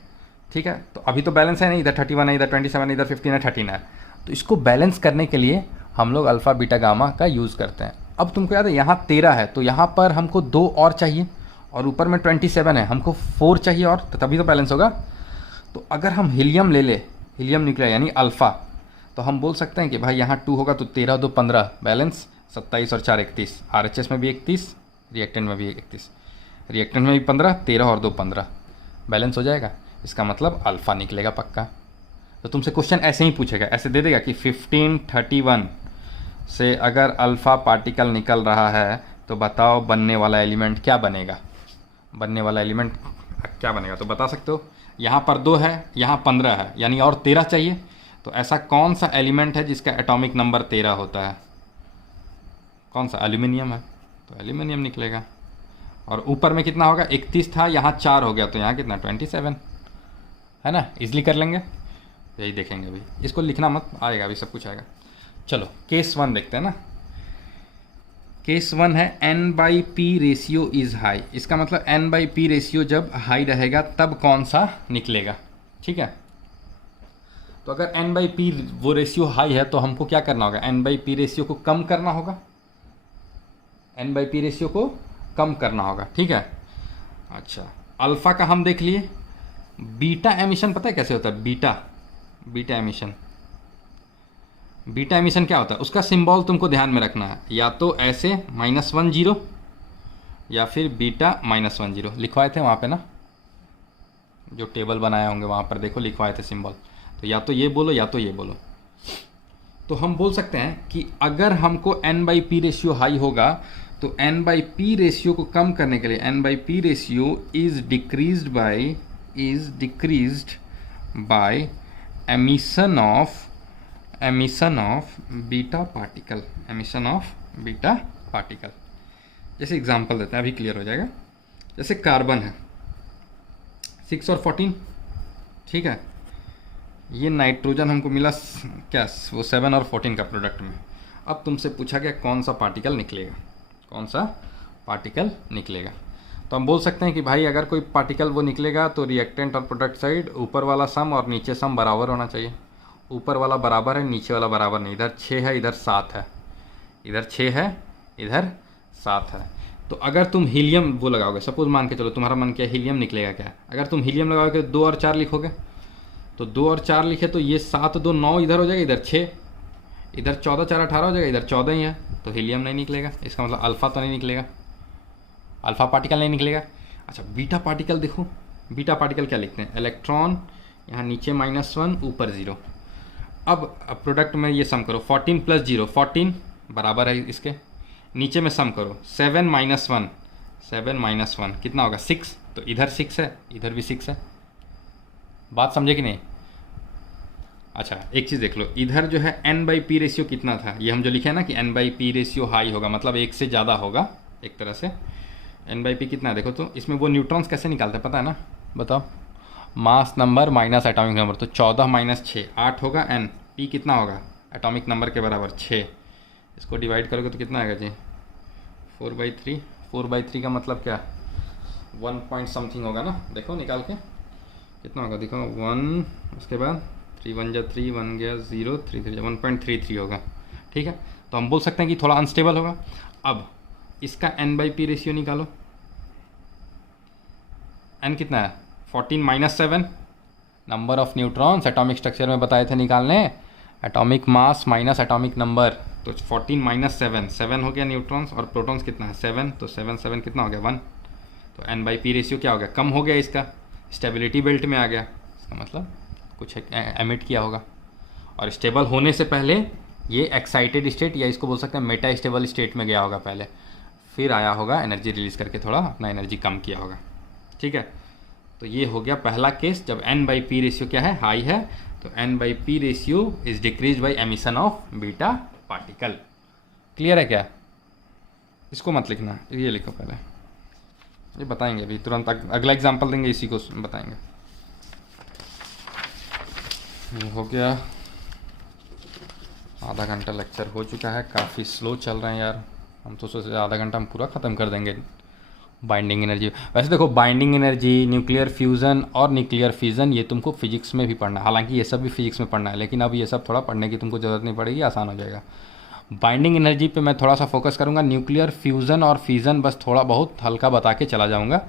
ठीक है। तो अभी तो बैलेंस है नहीं, इधर 31 है, इधर 27, इधर 15 है, 13 है। तो इसको बैलेंस करने के लिए हम लोग अल्फ़ा बीटा गामा का यूज़ करते हैं। अब तुमको याद है यहाँ 13 है, तो यहाँ पर हमको 2 और चाहिए, और ऊपर में 27 है, हमको 4 चाहिए और, तो तभी तो बैलेंस होगा। तो अगर हम हीलियम ले ले, हीलियम न्यूक्लियर यानी अल्फ़ा, तो हम बोल सकते हैं कि भाई यहाँ 2 होगा तो 13 2 15 बैलेंस, 27 और 4 31, RHS में भी 31, रिएक्टेंट में भी 31, रिएक्टेंट में भी 15, 13 और 2 15 बैलेंस हो जाएगा। इसका मतलब अल्फ़ा निकलेगा पक्का। तो तुमसे क्वेश्चन ऐसे ही पूछेगा, ऐसे दे देगा कि 1531 से अगर अल्फ़ा पार्टिकल निकल रहा है तो बताओ बनने वाला एलिमेंट क्या बनेगा, बनने वाला एलिमेंट क्या बनेगा। तो बता सकते हो यहाँ पर 2 है, यहाँ 15 है, यानी और 13 चाहिए। तो ऐसा कौन सा एलिमेंट है जिसका एटॉमिक नंबर 13 होता है, कौन सा? एल्यूमिनियम है, तो एल्यूमिनियम निकलेगा। और ऊपर में कितना होगा, 31 था, यहाँ 4 हो गया, तो यहाँ कितना 27 है ना, इजली कर लेंगे। यही देखेंगे अभी, इसको लिखना मत, आएगा अभी सब कुछ आएगा। चलो केस 1 देखते हैं ना। केस 1 है N/P रेशियो इज़ हाई। इसका मतलब N/P रेशियो जब हाई रहेगा तब कौन सा निकलेगा, ठीक है। तो अगर N/P वो रेशियो हाई है तो हमको क्या करना होगा, N/P रेशियो को कम करना होगा, N/P रेशियो को कम करना होगा, ठीक है। अच्छा अल्फ़ा का हम देख लिए। बीटा एमिशन पता है कैसे होता है, बीटा एमिशन, बीटा एमिशन क्या होता है, उसका सिंबल तुमको ध्यान में रखना है, या तो ऐसे -10 या फिर बीटा -10 लिखवाए थे वहाँ पे ना, जो टेबल बनाए होंगे वहाँ पर देखो लिखवाए थे सिंबल। तो या तो ये बोलो या तो ये बोलो। तो हम बोल सकते हैं कि अगर हमको N/P रेशियो हाई होगा तो N/P रेशियो को कम करने के लिए N/P ratio is decreased bye emission of beta particle. जैसे एग्जांपल देते हैं, अभी क्लियर हो जाएगा। जैसे कार्बन है 6 और 14, ठीक है। ये नाइट्रोजन हमको मिला क्या, वो 7 और 14 का प्रोडक्ट में। अब तुमसे पूछा गया कौन सा पार्टिकल निकलेगा, तो हम बोल सकते हैं कि भाई अगर कोई पार्टिकल वो निकलेगा तो रिएक्टेंट और प्रोडक्ट साइड ऊपर वाला सम और नीचे सम बराबर होना चाहिए। ऊपर वाला बराबर है, नीचे वाला बराबर नहीं। इधर 6 है, इधर 7 है, इधर 6 है, इधर 7 है। तो अगर तुम हीलियम वो लगाओगे, सपोज मान के चलो तुम्हारा मन क्या हीलियम निकलेगा क्या, अगर तुम हीलियम लगाओगे 2 और 4 लिखोगे, तो 2 और 4 लिखे तो ये 7 2 9 इधर हो जाएगा, इधर 6, इधर 14 4 18 हो जाएगा, इधर 14 ही है, तो हीलियम नहीं निकलेगा। इसका मतलब अल्फ़ा तो नहीं निकलेगा, अल्फ़ा पार्टिकल नहीं निकलेगा। अच्छा बीटा पार्टिकल देखो, बीटा पार्टिकल क्या लिखते हैं, इलेक्ट्रॉन यहाँ नीचे -1 ऊपर 0। अब प्रोडक्ट में ये सम करो 14 + 0 14 बराबर है इसके, नीचे में सम करो 7 - 1 कितना होगा 6, तो इधर 6 है, इधर भी 6 है। बात समझे कि नहीं। अच्छा एक चीज़ देख लो, इधर जो है N/P रेशियो कितना था, ये हम जो लिखे हैं ना कि N/P रेशियो हाई होगा, मतलब 1 से ज़्यादा होगा एक तरह से। N/P कितना है देखो, तो इसमें वो न्यूट्रॉन्स कैसे निकालते हैं पता है ना, बताओ। Mass number minus atomic number, तो 14 - 6 8 होगा। N P कितना होगा, एटॉमिक नंबर के बराबर 6। इसको डिवाइड करोगे तो कितना आएगा जी 4/3। 4/3 का मतलब क्या, 1 पॉइंट समथिंग होगा ना, देखो निकाल के कितना होगा, देखो 1, उसके बाद 3 1 जा 3 1 गया 0 3 3 1.33 होगा, ठीक है। तो हम बोल सकते हैं कि थोड़ा अनस्टेबल होगा। अब इसका N/P रेशियो निकालो, N कितना है 14 - 7 number of neutrons atomic structure में बताए थे निकालने, atomic mass minus atomic number, तो 14 माइनस 7, 7 हो गया न्यूट्रॉन्स, और प्रोटॉन्स कितना है 7, तो 7 7 कितना हो गया 1, तो n/p रेशियो क्या हो गया, कम हो गया, इसका स्टेबिलिटी बेल्ट में आ गया, इसका मतलब कुछ एमिट किया होगा। और स्टेबल होने से पहले ये एक्साइटेड स्टेट या इसको बोल सकते हैं मेटा स्टेबल स्टेट में गया होगा पहले, फिर आया होगा एनर्जी रिलीज़ करके थोड़ा अपना एनर्जी कम किया होगा। ठीक है, तो ये हो गया पहला केस जब n/p रेशियो क्या है, हाई है, तो n/p ratio is decrease by emission of beta particle. Clear है क्या? इसको मत लिखना, ये लिखो पहले, ये बताएंगे अभी तुरंत, अगला एग्जांपल देंगे, इसी को बताएंगे। ये हो गया, आधा घंटा लेक्चर हो चुका है, काफ़ी स्लो चल रहे हैं यार, हम तो सोचे आधा घंटा हम पूरा ख़त्म कर देंगे। बाइंडिंग एनर्जी, वैसे देखो बाइंडिंग एनर्जी, न्यूक्लियर फ्यूज़न और न्यूक्लियर फिजन ये तुमको फिजिक्स में भी पढ़ना है, हालांकि ये सब भी फिजिक्स में पढ़ना है, लेकिन अब ये सब थोड़ा पढ़ने की तुमको ज़रूरत नहीं पड़ेगी, आसान हो जाएगा। बाइंडिंग एनर्जी पे मैं थोड़ा सा फोकस करूँगा, न्यूक्लियर फ्यूज़न और फिजन बस थोड़ा बहुत हल्का बता के चला जाऊँगा,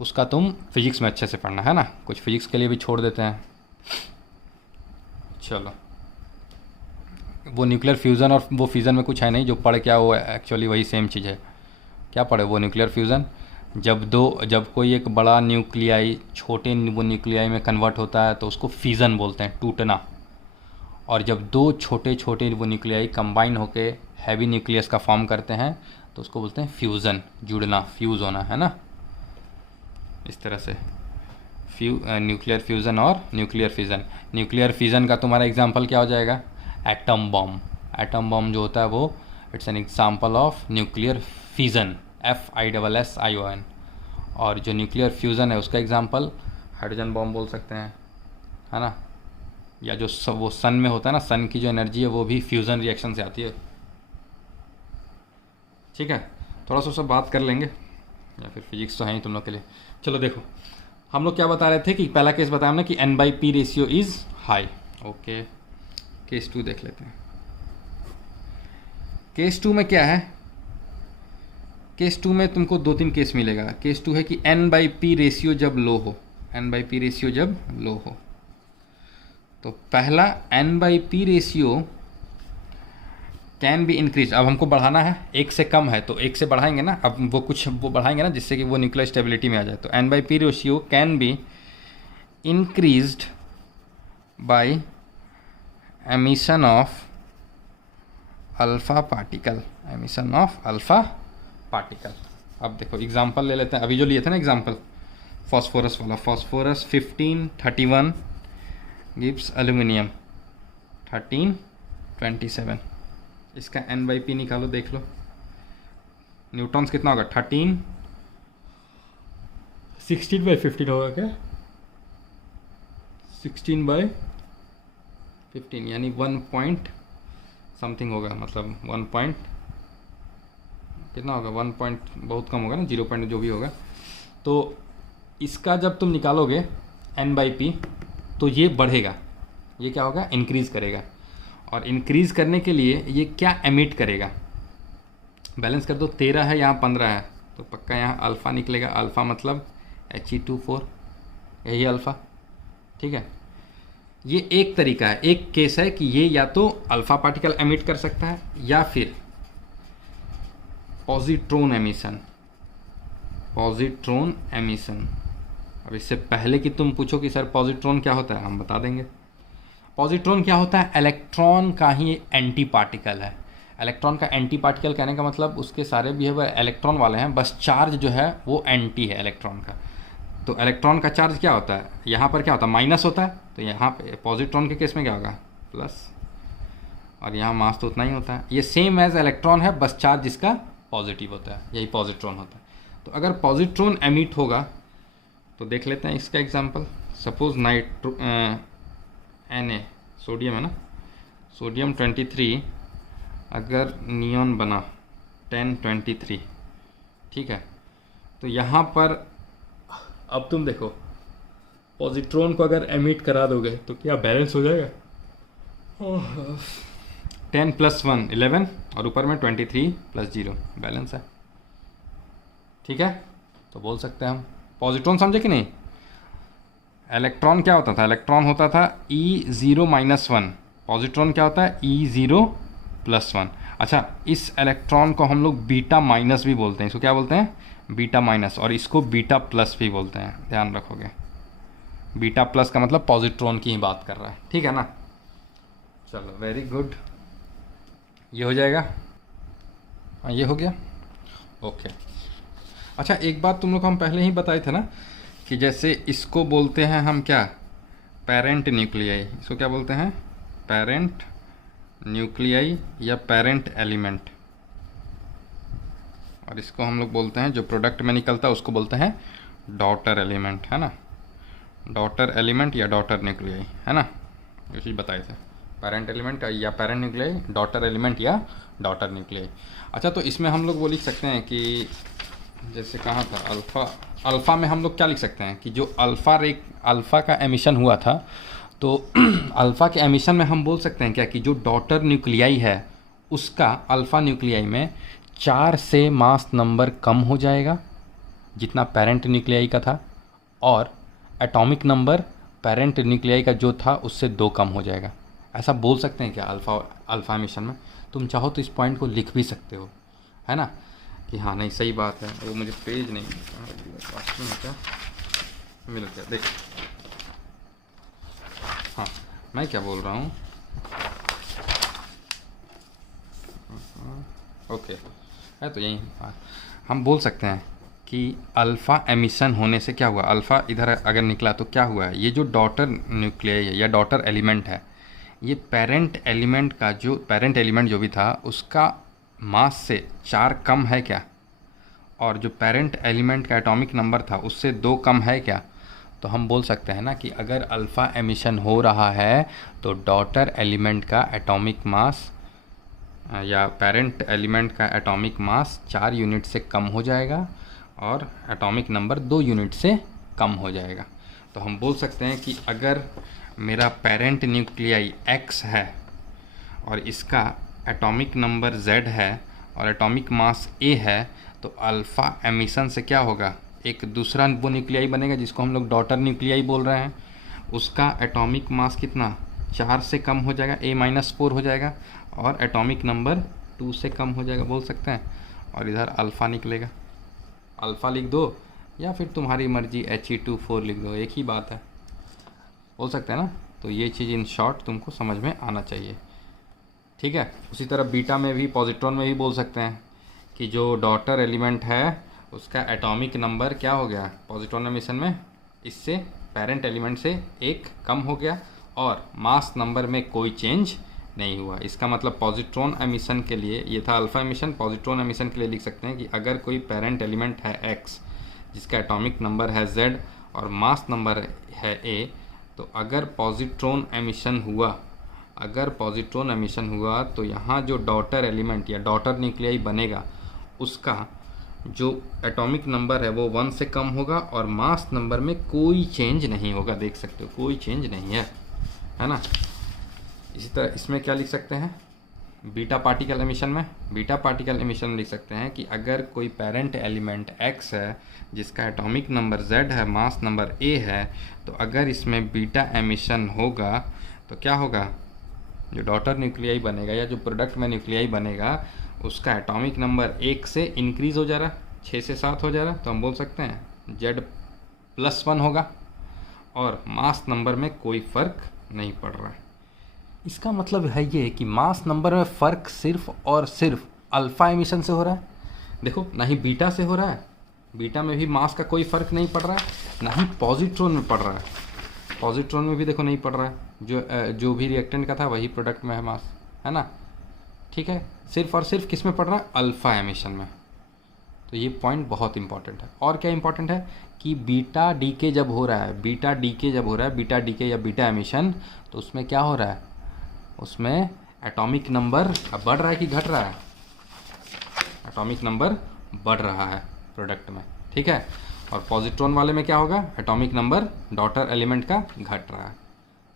उसका तुम फिजिक्स में अच्छे से पढ़ना है ना, कुछ फिजिक्स के लिए भी छोड़ देते हैं। चलो, वो न्यूक्लियर फ्यूज़न और वो फिज़न में कुछ है नहीं, जो पढ़ क्या वो एक्चुअली वही सेम चीज़ है। क्या पढ़े वो न्यूक्लियर फ्यूज़न, जब कोई एक बड़ा न्यूक्लियाई छोटे वो न्यूक्लियाई में कन्वर्ट होता है तो उसको फिज़न बोलते हैं, टूटना। और जब दो छोटे छोटे वो न्यूक्लियाई कंबाइन होके हैवी न्यूक्लियस का फॉर्म करते हैं तो उसको बोलते हैं फ्यूज़न, जुड़ना, फ्यूज़ होना, है ना। इस तरह से न्यूक्लियर फ्यूज़न और न्यूक्लियर फिज़न। न्यूक्लियर फिज़न का तुम्हारा एग्जांपल क्या हो जाएगा, एटम बॉम्ब। एटम बॉम्ब जो होता है वो it's an example of nuclear fission, FISSION। और जो न्यूक्लियर फ्यूज़न है उसका एग्जांपल हाइड्रोजन बॉम्ब बोल सकते हैं, है ना। या जो वो सन में होता है ना, सन की जो एनर्जी है वो भी फ्यूज़न रिएक्शन से आती है। ठीक है, थोड़ा सा सब बात कर लेंगे, या फिर फिजिक्स तो है ही तुम लोग के लिए। चलो देखो, हम लोग क्या बता रहे थे कि पहला केस बताया हमने कि n/p ratio is high. Okay, case 2 देख लेते हैं। केस 2 में क्या है, केस 2 में तुमको 2-3 केस मिलेगा। केस 2 है कि n/p रेशियो जब लो हो, n/p रेशियो जब लो हो, तो पहला n/p ratio can be increase. अब हमको बढ़ाना है, 1 से कम है तो 1 से बढ़ाएंगे ना, अब वो कुछ वो बढ़ाएंगे ना जिससे कि वो न्यूक्लियर स्टेबिलिटी में आ जाए। तो n/p ratio can be increased by emission of alpha particle, emission of alpha particle. अब देखो एग्जांपल ले लेते हैं, अभी जो लिए थे ना एग्जांपल, फॉस्फोरस वाला, फॉस्फोरस 1531 गिव्स एल्यूमिनियम 1327। इसका n/p निकालो, देख लो न्यूट्रॉन्स कितना होगा, 13, 16/15 होगा क्या, 16/15 यानी 1 पॉइंट समथिंग होगा, मतलब 1 पॉइंट कितना होगा, 1 पॉइंट बहुत कम होगा ना, 0 पॉइंट जो भी होगा। तो इसका जब तुम निकालोगे n/p तो ये बढ़ेगा, ये क्या होगा, इंक्रीज़ करेगा। और इंक्रीज़ करने के लिए ये क्या एमिट करेगा, बैलेंस कर दो, 13 है यहाँ 15 है, तो पक्का यहाँ अल्फ़ा निकलेगा। अल्फ़ा मतलब He2 4, यही अल्फ़ा। ठीक है, ये एक तरीका है, एक केस है कि ये या तो अल्फ़ा पार्टिकल एमिट कर सकता है या फिर पॉजिट्रॉन एमिशन, पॉजिट्रॉन एमिशन। अब इससे पहले कि तुम पूछो कि सर पॉजिट्रॉन क्या होता है, हम बता देंगे। पॉजिट्रॉन क्या होता है, इलेक्ट्रॉन का ही एंटी पार्टिकल है। इलेक्ट्रॉन का एंटी पार्टिकल कहने का मतलब उसके सारे बिहेवियर इलेक्ट्रॉन वाले हैं, बस चार्ज जो है वो एंटी है इलेक्ट्रॉन का। तो इलेक्ट्रॉन का चार्ज क्या होता है, यहाँ पर क्या होता है, माइनस होता है, तो यहाँ पे पॉजिट्रॉन के केस में क्या होगा, प्लस, और यहाँ मास तो उतना ही होता है। ये सेम एज इलेक्ट्रॉन है, बस चार्ज इसका पॉजिटिव होता है, यही पॉजिट्रॉन होता है। तो अगर पॉजिट्रॉन एमिट होगा तो देख लेते हैं इसका एग्जांपल। सपोज Na सोडियम है ना, सोडियम 23 अगर नियॉन बना 1023, ठीक है, तो यहाँ पर अब तुम देखो पॉजिट्रॉन को अगर एमिट करा दोगे तो क्या बैलेंस हो जाएगा, 10 + 1 11 और ऊपर में 23 + 0 बैलेंस है। ठीक है, तो बोल सकते हैं हम पॉजिट्रॉन, समझे कि नहीं। इलेक्ट्रॉन क्या होता था, इलेक्ट्रॉन होता था E0-1, पॉजिट्रॉन क्या होता है E0+1। अच्छा, इस इलेक्ट्रॉन को हम लोग बीटा माइनस भी बोलते हैं, इसको क्या बोलते हैं बीटा माइनस, और इसको बीटा प्लस भी बोलते हैं, ध्यान रखोगे। बीटा प्लस का मतलब पॉजिट्रॉन की ही बात कर रहा है, ठीक है ना। चलो वेरी गुड, ये हो जाएगा, हाँ ये हो गया, ओके। अच्छा एक बात तुम लोग हम पहले ही बताए थे ना कि जैसे इसको बोलते हैं हम क्या, पेरेंट न्यूक्लियाई, इसको क्या बोलते हैं पेरेंट न्यूक्लियाई या पेरेंट एलिमेंट, और इसको हम लोग बोलते हैं जो प्रोडक्ट में निकलता है उसको बोलते हैं डॉटर एलिमेंट, है ना, डॉटर एलिमेंट या डॉटर न्यूक्लियाई, है ना, ये चीज़ बताए थे, पेरेंट एलिमेंट या पेरेंट न्यूक्लियाई, डॉटर एलिमेंट या डॉटर न्यूक्लियाई। अच्छा तो इसमें हम लोग वो लिख सकते हैं कि जैसे कहाँ था अल्फ़ा में हम लोग क्या लिख सकते हैं कि जो अल्फ़ा का एमिशन हुआ था, तो अल्फ़ा के एमिशन में हम बोल सकते हैं क्या कि जो डॉटर न्यूक्लियाई है उसका अल्फ़ा न्यूक्लियाई में 4 से मास नंबर कम हो जाएगा जितना पेरेंट न्यूक्लियाई का था, और एटॉमिक नंबर पेरेंट न्यूक्लियाई का जो था उससे 2 कम हो जाएगा। ऐसा बोल सकते हैं क्या अल्फ़ा एमिशन में? तुम चाहो तो इस पॉइंट को लिख भी सकते हो, है ना, कि हाँ नहीं सही बात है। वो मुझे पेज नहीं मिल गया, देख, हाँ मैं क्या बोल रहा हूँ, ओके है तो यही हम बोल सकते हैं कि अल्फ़ा एमिशन होने से क्या हुआ, अल्फ़ा इधर अगर निकला तो क्या हुआ है, ये जो डॉटर न्यूक्लियाई है या डॉटर एलिमेंट है, ये पेरेंट एलिमेंट जो भी था उसका मास से 4 कम है क्या, और जो पेरेंट एलिमेंट का एटॉमिक नंबर था उससे 2 कम है क्या। तो हम बोल सकते हैं ना कि अगर अल्फ़ा एमिशन हो रहा है तो डॉटर एलिमेंट का एटॉमिक मास या पेरेंट एलिमेंट का एटॉमिक मास 4 यूनिट से कम हो जाएगा और एटॉमिक नंबर 2 यूनिट से कम हो जाएगा। तो हम बोल सकते हैं कि अगर मेरा पेरेंट न्यूक्लियाई X है और इसका एटॉमिक नंबर Z है और एटॉमिक मास A है, तो अल्फ़ा एमिशन से क्या होगा, एक दूसरा वो न्यूक्लियाई बनेगा जिसको हम लोग डॉटर न्यूक्लियाई बोल रहे हैं, उसका एटॉमिक मास कितना 4 से कम हो जाएगा, A-4 हो जाएगा, और एटॉमिक नंबर 2 से कम हो जाएगा बोल सकते हैं, और इधर अल्फ़ा निकलेगा। अल्फ़ा लिख दो या फिर तुम्हारी मर्जी He2 4 लिख दो, एक ही बात है, बोल सकते हैं ना। तो ये चीज़ इन शॉर्ट तुमको समझ में आना चाहिए, ठीक है। उसी तरह बीटा में भी, पॉजिट्रॉन में भी बोल सकते हैं कि जो डॉटर एलिमेंट है उसका एटॉमिक नंबर क्या हो गया पॉजिट्रॉन एमिशन में, इससे पेरेंट एलिमेंट से 1 कम हो गया और मास नंबर में कोई चेंज नहीं हुआ। इसका मतलब पॉजिट्रॉन एमिशन के लिए, ये था अल्फ़ा एमिशन, पॉजिट्रॉन एमिशन के लिए लिख सकते हैं कि अगर कोई पेरेंट एलिमेंट है X जिसका एटॉमिक नंबर है Z और मास नंबर है A, तो अगर पॉजिट्रॉन एमिशन हुआ तो यहाँ जो डॉटर एलिमेंट या डॉटर न्यूक्लियाई बनेगा उसका जो एटॉमिक नंबर है वो 1 से कम होगा और मास नंबर में कोई चेंज नहीं होगा, देख सकते हो कोई चेंज नहीं है ना। इसी तरह इसमें क्या लिख सकते हैं, बीटा पार्टिकल एमिशन में लिख सकते हैं कि अगर कोई पेरेंट एलिमेंट X है जिसका एटॉमिक नंबर Z है, मास नंबर A है, तो अगर इसमें बीटा एमिशन होगा तो क्या होगा, जो डॉटर न्यूक्लियाई बनेगा या जो प्रोडक्ट में न्यूक्लियाई बनेगा उसका एटॉमिक नंबर 1 से इंक्रीज़ हो जा रहा है, 6 से 7 हो जा रहा है, तो हम बोल सकते हैं Z+1 होगा और मास नंबर में कोई फ़र्क नहीं पड़ रहा है। इसका मतलब है ये कि मास नंबर में फ़र्क सिर्फ और सिर्फ अल्फ़ा एमिशन से हो रहा है, देखो ना ही बीटा से हो रहा है, बीटा में भी मास का कोई फ़र्क नहीं पड़ रहा है, ना ही पॉजिट्रॉन में पड़ रहा है, पॉजिट्रॉन में भी देखो नहीं पड़ रहा है, जो भी रिएक्टेंट का था वही प्रोडक्ट में है मास, है ना, ठीक है। सिर्फ और सिर्फ किस में पड़ रहा है, अल्फ़ा एमिशन में। तो ये पॉइंट बहुत इंपॉर्टेंट है। और क्या इंपॉर्टेंट है कि बीटा डीके जब हो रहा है, बीटा डीके या बीटा एमिशन, तो उसमें क्या हो रहा है, उसमें एटॉमिक नंबर अब बढ़ रहा है कि घट रहा है, एटॉमिक नंबर बढ़ रहा है प्रोडक्ट में, ठीक है। और पॉजिट्रॉन वाले में क्या होगा, एटॉमिक नंबर डॉटर एलिमेंट का घट रहा है।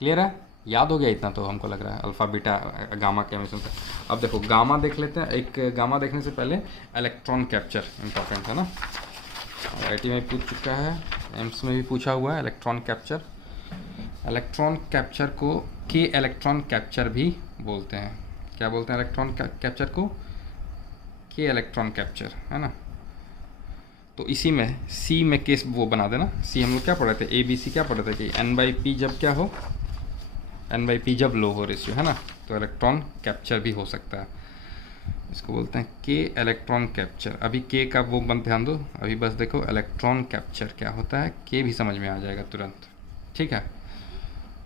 क्लियर है, याद हो गया इतना तो हमको लग रहा है अल्फ़ा बीटा गामा के एमिशन से। अब देखो गामा देख लेते हैं। एक गामा देखने से पहले इलेक्ट्रॉन कैप्चर इंपॉर्टेंट है ना, IIT में पूछ चुका है, एम्स में भी पूछा हुआ है इलेक्ट्रॉन कैप्चर। इलेक्ट्रॉन कैप्चर को के इलेक्ट्रॉन कैप्चर भी बोलते हैं। क्या बोलते हैं इलेक्ट्रॉन कैप्चर को? के इलेक्ट्रॉन कैप्चर, है ना। तो इसी में सी में केस वो बना देना। सी हम लोग क्या पढ़े थे, ए बी सी क्या पढ़े थे कि एन बाई पी जब क्या हो, एन बाई पी जब लो हो रेशियो, है ना। तो इलेक्ट्रॉन कैप्चर भी हो सकता है, इसको बोलते हैं के इलेक्ट्रॉन कैप्चर। अभी के का वो बंद ध्यान दो, अभी बस देखो इलेक्ट्रॉन कैप्चर क्या होता है, के भी समझ में आ जाएगा तुरंत, ठीक है।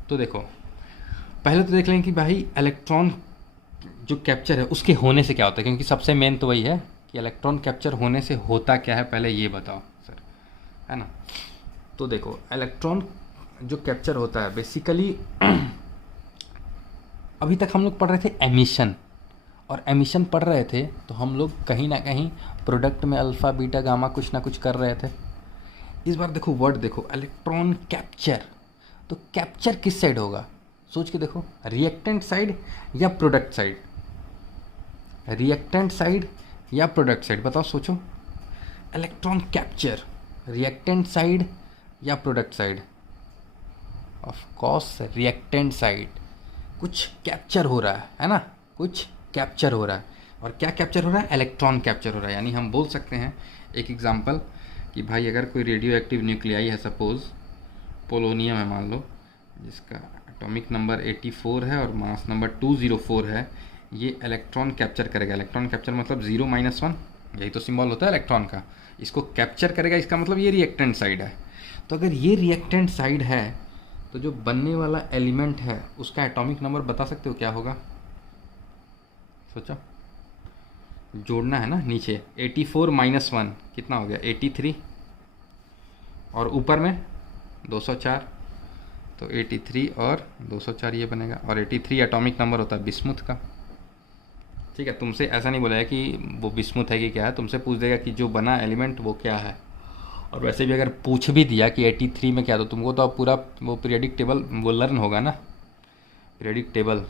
तो देखो पहले तो देख लें कि भाई इलेक्ट्रॉन जो कैप्चर है उसके होने से क्या होता है, क्योंकि सबसे मेन तो वही है कि इलेक्ट्रॉन कैप्चर होने से होता क्या है, पहले ये बताओ सर, है ना। तो देखो इलेक्ट्रॉन जो कैप्चर होता है बेसिकली अभी तक हम लोग पढ़ रहे थे एमिशन, और एमिशन पढ़ रहे थे तो हम लोग कहीं ना कहीं प्रोडक्ट में अल्फ़ा बीटा गामा कुछ ना कुछ कर रहे थे। इस बार देखो वर्ड देखो, इलेक्ट्रॉन कैप्चर, तो कैप्चर किस साइड होगा, सोच के देखो, रिएक्टेंट साइड या प्रोडक्ट साइड, रिएक्टेंट साइड या प्रोडक्ट साइड, बताओ सोचो। इलेक्ट्रॉन कैप्चर रिएक्टेंट साइड या product side, of course reactant side. कुछ कैप्चर हो रहा है ना, कुछ कैप्चर हो रहा है, और क्या कैप्चर हो रहा है, इलेक्ट्रॉन कैप्चर हो रहा है। यानी हम बोल सकते हैं एक एग्जांपल कि भाई अगर कोई रेडियो एक्टिव न्यूक्लियाई है, सपोज पोलोनियम है मान लो, जिसका एटॉमिक नंबर 84 है और मास नंबर 204 है, ये इलेक्ट्रॉन कैप्चर करेगा। इलेक्ट्रॉन कैप्चर मतलब 0-1, यही तो सिंबल होता है इलेक्ट्रॉन का। इसको कैप्चर करेगा, इसका मतलब ये रिएक्टेंट साइड है। तो अगर ये रिएक्टेंट साइड है तो जो बनने वाला एलिमेंट है उसका एटॉमिक नंबर बता सकते हो क्या होगा, सोचो। जोड़ना है ना नीचे, 84-1 कितना हो गया, 83, और ऊपर में 204, तो 83 और 204 ये बनेगा, और 83 एटॉमिक नंबर होता है बिस्मुथ का, ठीक है। तुमसे ऐसा नहीं बोला है कि वो बिस्मुथ है कि क्या है, तुमसे पूछ देगा कि जो बना एलिमेंट वो क्या है। और वैसे भी अगर पूछ भी दिया कि 83 में क्या, तो तुमको तो अब पूरा वो पीरियडिक टेबल वो लर्न होगा ना, पीरियडिक टेबल।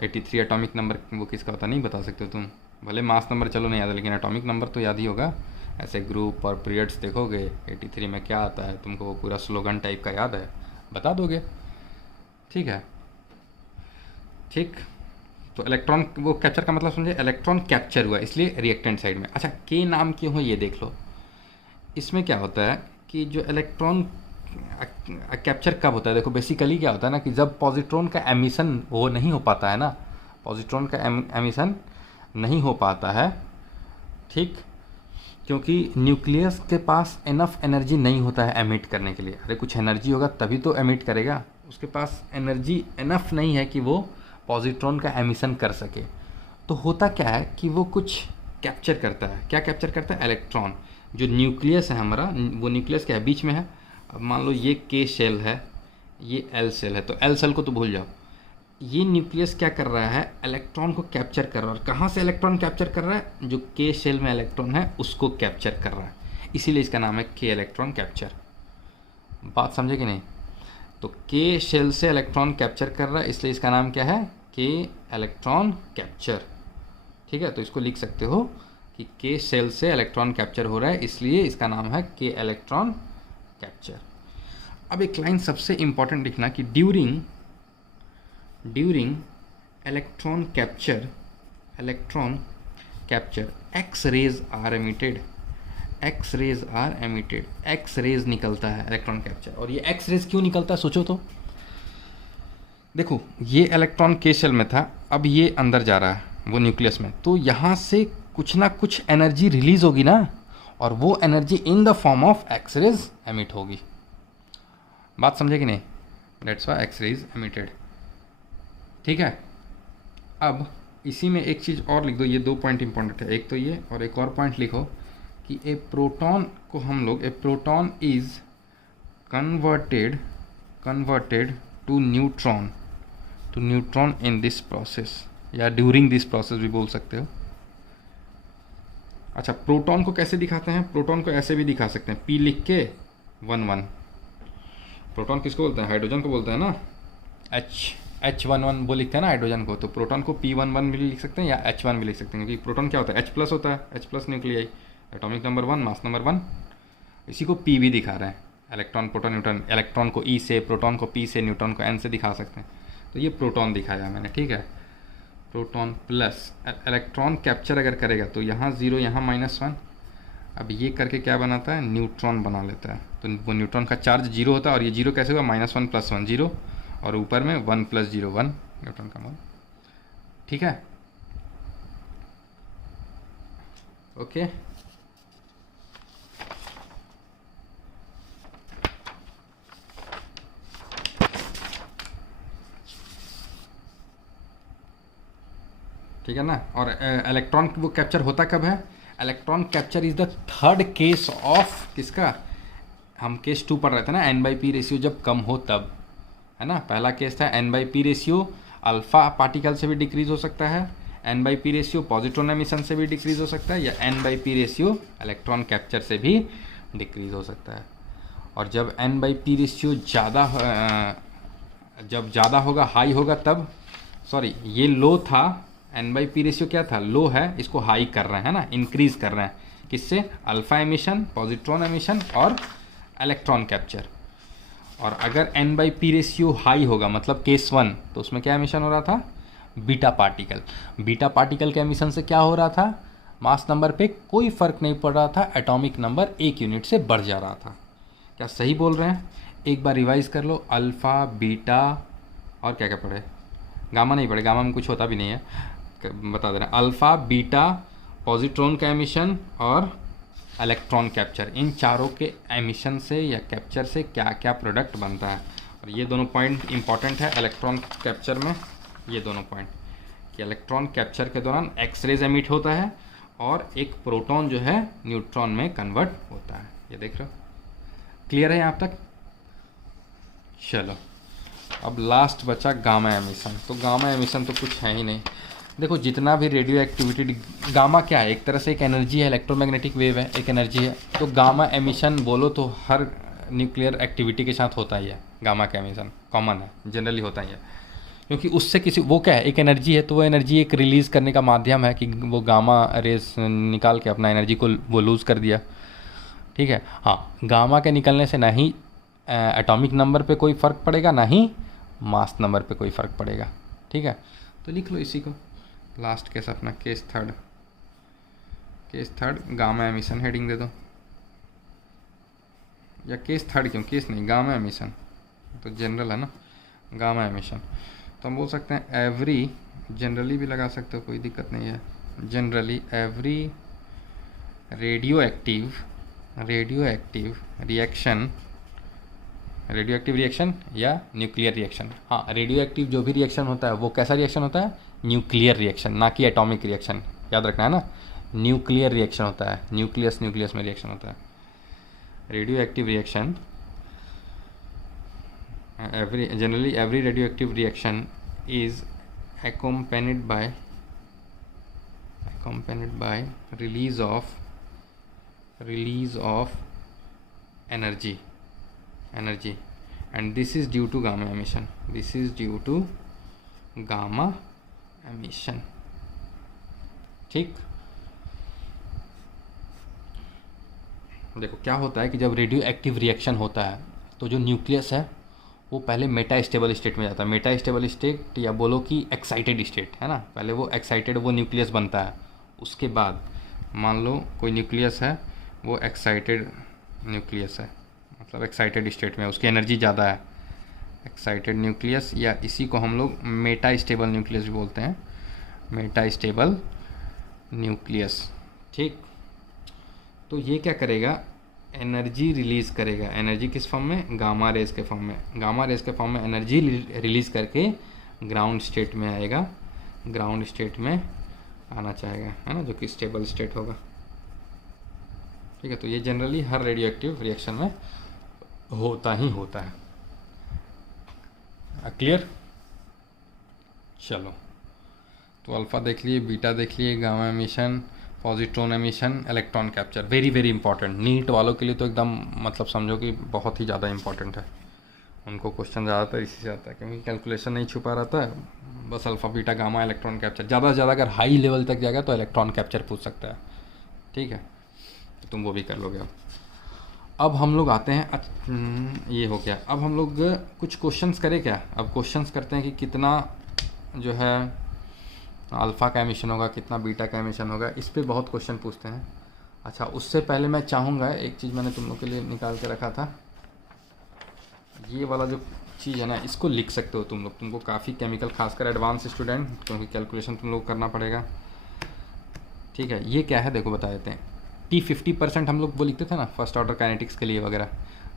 83 एटॉमिक नंबर वो किसका होता नहीं बता सकते हो तुम, भले मास नंबर चलो नहीं याद है, लेकिन एटॉमिक नंबर तो याद ही होगा। ऐसे ग्रुप और पीरियड्स देखोगे 83 में क्या आता है, तुमको वो पूरा स्लोगन टाइप का याद है, बता दोगे, ठीक है। ठीक, तो इलेक्ट्रॉन वो कैप्चर का मतलब समझे, इलेक्ट्रॉन कैप्चर हुआ इसलिए रिएक्टेंट साइड में। अच्छा के नाम क्यों हो ये देख लो। इसमें क्या होता है कि जो इलेक्ट्रॉन कैप्चर कब होता है, देखो बेसिकली क्या होता है ना कि जब पॉजिट्रॉन का एमिशन वो नहीं हो पाता है ना, पॉजिट्रॉन का एमिशन नहीं हो पाता है, ठीक, क्योंकि न्यूक्लियस के पास इनफ एनर्जी नहीं होता है एमिट करने के लिए। अरे कुछ एनर्जी होगा तभी तो एमिट करेगा, उसके पास एनर्जी इनफ नहीं है कि वो पॉजिट्रॉन का एमिशन कर सके। तो होता क्या है कि वो कुछ कैप्चर करता है, क्या कैप्चर करता है, इलेक्ट्रॉन। जो न्यूक्लियस है हमारा, वो न्यूक्लियस क्या है, बीच में है। अब मान लो ये के शेल है, ये एल शेल है, तो एल शेल को तो भूल जाओ। ये न्यूक्लियस क्या कर रहा है, इलेक्ट्रॉन को कैप्चर कर रहा है। और कहाँ से इलेक्ट्रॉन कैप्चर कर रहा है, जो के शेल में इलेक्ट्रॉन है उसको कैप्चर कर रहा है, इसीलिए इसका नाम है के इलेक्ट्रॉन कैप्चर। बात समझे कि नहीं। तो के शेल से इलेक्ट्रॉन कैप्चर कर रहा है, इसलिए इसका नाम क्या है, के इलेक्ट्रॉन कैप्चर, ठीक है। तो इसको लिख सकते हो कि के शेल से इलेक्ट्रॉन कैप्चर हो रहा है, इसलिए इसका नाम है के इलेक्ट्रॉन कैप्चर। अब एक लाइन सबसे इंपॉर्टेंट लिखना कि during electron capture X rays are emitted, X rays निकलता है इलेक्ट्रॉन कैप्चर। और ये एक्स रेज क्यों निकलता है सोचो तो। देखो ये इलेक्ट्रॉन के शेल में था, अब ये अंदर जा रहा है वो न्यूक्लियस में, तो यहाँ से कुछ ना कुछ एनर्जी रिलीज होगी ना, और वो energy in the form of X rays emit होगी। बात समझे कि नहीं, that's why X rays emitted, ठीक है। अब इसी में एक चीज़ और लिख दो, ये 2 पॉइंट इंपॉर्टेंट है, एक तो ये और एक और पॉइंट लिखो कि ए प्रोटॉन को हम लोग, a proton is converted to neutron in this process, या ड्यूरिंग दिस प्रोसेस भी बोल सकते हो। अच्छा प्रोटॉन को कैसे दिखाते हैं, प्रोटॉन को ऐसे भी दिखा सकते हैं, P लिख के 1 प्रोटॉन किसको बोलते हैं, हाइड्रोजन को बोलते हैं ना, H11 वो लिखते हैं ना हाइड्रोजन को, तो प्रोटॉन को P11 भी लिख सकते हैं या H1 भी लिख सकते हैं, क्योंकि प्रोटॉन क्या होता है, H+ होता है, H+ nuclei, atomic number 1, mass number 1, इसी को P भी दिखा रहे हैं, इलेक्ट्रॉन प्रोटॉन न्यूट्रॉन, इलेक्ट्रॉन को ई से, प्रोटॉन को पी से, न्यूट्रॉन को एन से दिखा सकते हैं। तो ये प्रोटॉन दिखाया मैंने, ठीक है। प्रोटॉन प्लस इलेक्ट्रॉन कैप्चर अगर करेगा तो यहाँ 0 यहाँ -1, अब ये करके क्या बनाता है, न्यूट्रॉन बना लेता है। तो वो न्यूट्रॉन का चार्ज 0 होता है और ये 0 कैसे हुआ, -1 + 1 0 और ऊपर में 1 + 0 1 न्यूट्रॉन का मोल, ठीक है। ओके ठीक है ना। और इलेक्ट्रॉन वो कैप्चर होता कब है, electron capture is the third case of किसका, हम केस 2 पढ़ रहे थे ना, n/p रेशियो जब कम हो तब, है ना। पहला केस था n/p रेशियो अल्फा पार्टिकल से भी डिक्रीज हो सकता है, n/p रेशियो पॉजिट्रॉन एमिशन से भी डिक्रीज हो सकता है, या n/p रेशियो इलेक्ट्रॉन कैप्चर से भी डिक्रीज हो सकता है। और जब n/p रेशियो जब ज़्यादा होगा, हाई होगा तब, सॉरी ये लो था, n/p रेशियो क्या था, लो है, इसको हाई कर रहे हैं ना, इंक्रीज कर रहे हैं, किससे, अल्फा एमिशन, पॉजिट्रॉन एमिशन और इलेक्ट्रॉन कैप्चर। और अगर n/p रेशियो हाई होगा मतलब केस 1, तो उसमें क्या एमिशन हो रहा था, बीटा पार्टिकल। बीटा पार्टिकल के एमिशन से क्या हो रहा था, मास नंबर पे कोई फर्क नहीं पड़ रहा था, एटॉमिक नंबर 1 यूनिट से बढ़ जा रहा था। क्या सही बोल रहे हैं, एक बार रिवाइज कर लो, अल्फ़ा बीटा और क्या क्या पढ़े, गामा नहीं पढ़े, गामा में कुछ होता भी नहीं है, बता दे रहे हैं, अल्फ़ा बीटा पॉजिट्रॉन का एमिशन और इलेक्ट्रॉन कैप्चर, इन चारों के एमिशन से या कैप्चर से क्या क्या प्रोडक्ट बनता है। और ये दोनों पॉइंट इंपॉर्टेंट है इलेक्ट्रॉन कैप्चर में, ये दोनों पॉइंट कि इलेक्ट्रॉन कैप्चर के दौरान एक्सरेज एमिट होता है और एक प्रोटॉन जो है न्यूट्रॉन में कन्वर्ट होता है। ये देख रहे हो, क्लियर है यहाँ तक। चलो अब लास्ट बचा गामा एमिशन। तो गामा एमिशन तो कुछ है ही नहीं, देखो जितना भी रेडियो एक्टिविटी, गामा क्या है, एक तरह से एक एनर्जी है, इलेक्ट्रोमैग्नेटिक वेव है, एक एनर्जी है। तो गामा एमिशन बोलो तो हर न्यूक्लियर एक्टिविटी के साथ होता ही है, गामा का एमिशन कॉमन है, जनरली होता ही है, क्योंकि उससे किसी, वो क्या है, एक एनर्जी है, तो वो एनर्जी एक रिलीज़ करने का माध्यम है कि वो गामा रेस निकाल के अपना एनर्जी को वो लूज़ कर दिया, ठीक है। हाँ, गामा के निकलने से ना ही एटॉमिक नंबर पे कोई फ़र्क पड़ेगा, ना ही मास नंबर पे कोई फ़र्क पड़ेगा, ठीक है। तो लिख लो इसी को, लास्ट केस अपना case third gamma emission heading दे दो, या केस थर्ड क्यों, केस नहीं, गामा एमिशन तो जनरल है ना, गामा एमिशन। तो हम बोल सकते हैं एवरी, जनरली भी लगा सकते हो, कोई दिक्कत नहीं है, generally every radio active reaction या न्यूक्लियर रिएक्शन। हाँ, रेडियो एक्टिव जो भी रिएक्शन होता है वो कैसा रिएक्शन होता है, न्यूक्लियर रिएक्शन, ना कि एटॉमिक रिएक्शन, याद रखना है ना, न्यूक्लियर रिएक्शन होता है, न्यूक्लियस में रिएक्शन होता है। Radio active reaction, generally every radio active reaction is accompanied by release of energy, and this is due to gamma emission, ठीक। देखो क्या होता है कि जब रेडियो एक्टिव रिएक्शन होता है तो जो न्यूक्लियस है वो पहले मेटा स्टेबल स्टेट में जाता है, मेटा स्टेबल स्टेट या बोलो कि एक्साइटेड स्टेट, है ना, पहले वो एक्साइटेड वो न्यूक्लियस बनता है। उसके बाद मान लो कोई न्यूक्लियस है, वो एक्साइटेड न्यूक्लियस है, मतलब एक्साइटेड स्टेट में, उसकी एनर्जी ज़्यादा है, एक्साइटेड न्यूक्लियस, या इसी को हम लोग मेटा स्टेबल न्यूक्लियस भी बोलते हैं, मेटा स्टेबल न्यूक्लियस, ठीक। तो ये क्या करेगा, एनर्जी रिलीज़ करेगा, एनर्जी किस फॉर्म में, गामा रेज के फॉर्म में, एनर्जी रिलीज़ करके ग्राउंड स्टेट में आएगा, ग्राउंड स्टेट में आना चाहेगा, है ना, जो कि स्टेबल स्टेट होगा, ठीक है। तो ये जनरली हर रेडियो एक्टिव रिएक्शन में होता ही होता है, क्लियर। चलो, तो अल्फ़ा देख लिए, बीटा देख लिए, gamma emission, positron emission, electron capture, very very important, NEET वालों के लिए तो एकदम मतलब समझो कि बहुत ही ज़्यादा इंपॉर्टेंट है, उनको क्वेश्चन ज़्यादातर इसी से आता है, क्योंकि कैलकुलेशन नहीं छुपा रहता है, बस alpha beta gamma electron capture, ज़्यादा से ज़्यादा अगर हाई लेवल तक जाएगा तो इलेक्ट्रॉन कैप्चर पूछ सकता है, ठीक है, तो तुम वो भी कर लोगे। अब हम लोग आते हैं ये हो गया। अब हम लोग कुछ क्वेश्चंस करें क्या? अब क्वेश्चंस करते हैं कि कितना जो है अल्फ़ा का एमिशन होगा, कितना बीटा का एमिशन होगा, इस पे बहुत क्वेश्चन पूछते हैं। अच्छा, उससे पहले मैं चाहूँगा एक चीज़ मैंने तुम लोग के लिए निकाल के रखा था, ये वाला जो चीज़ है ना, इसको लिख सकते हो तुम लोग। तुमको काफ़ी केमिकल, खासकर एडवांस स्टूडेंट, क्योंकि कैलकुलेशन तुम लोग करना पड़ेगा। ठीक है, ये क्या है देखो बता देते हैं। T50% हम लोग वो लिखते थे ना फर्स्ट ऑर्डर काइनेटिक्स के लिए वगैरह,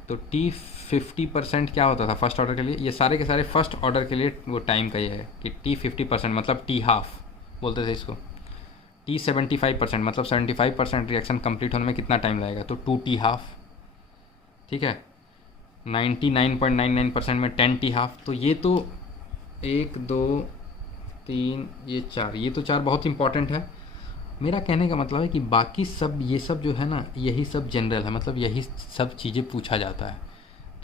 तो T50% क्या होता था फर्स्ट ऑर्डर के लिए? ये सारे के सारे फर्स्ट ऑर्डर के लिए वो टाइम का ये है कि T50% मतलब T हाफ बोलते थे इसको। T75% मतलब 75% रिएक्शन कंप्लीट होने में कितना टाइम लगेगा, तो 2T हाफ। ठीक है, 99.99% में 10T हाफ। तो ये तो 1 2 3 ये 4, ये तो 4 बहुत इंपॉर्टेंट है। मेरा कहने का मतलब है कि बाकी सब ये सब जो है ना, यही सब जनरल है, मतलब यही सब चीज़ें पूछा जाता है।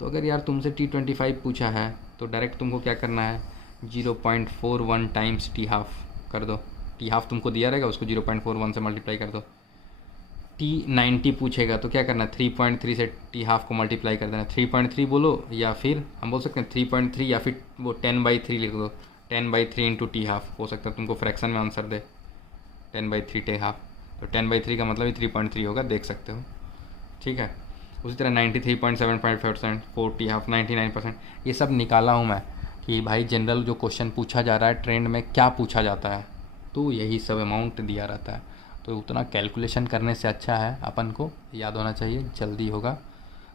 तो अगर यार तुमसे T25 पूछा है तो डायरेक्ट तुमको क्या करना है, 0.41 टाइम्स T हाफ कर दो। T हाफ तुमको दिया रहेगा, उसको 0.41 से मल्टीप्लाई कर दो। T90 पूछेगा तो क्या करना है, 3.3 से T हाफ को मल्टीप्लाई कर देना। 3.3 बोलो, या फिर हम बोल सकते हैं 3.3, या फिर वो 10/3 लिख दो। 10/3 इंटू T हाफ हो सकता है तुमको फ्रैक्शन में आंसर दे 10/3 T हाफ। तो 10/3 का मतलब ही 3.3 होगा, देख सकते हो। ठीक है, उसी तरह 93.75% 4 T हाफ 99%, ये सब निकाला हूँ मैं कि भाई जनरल जो क्वेश्चन पूछा जा रहा है ट्रेंड में क्या पूछा जाता है, तो यही सब अमाउंट दिया रहता है। तो उतना कैलकुलेशन करने से अच्छा है अपन को याद होना चाहिए, जल्दी होगा।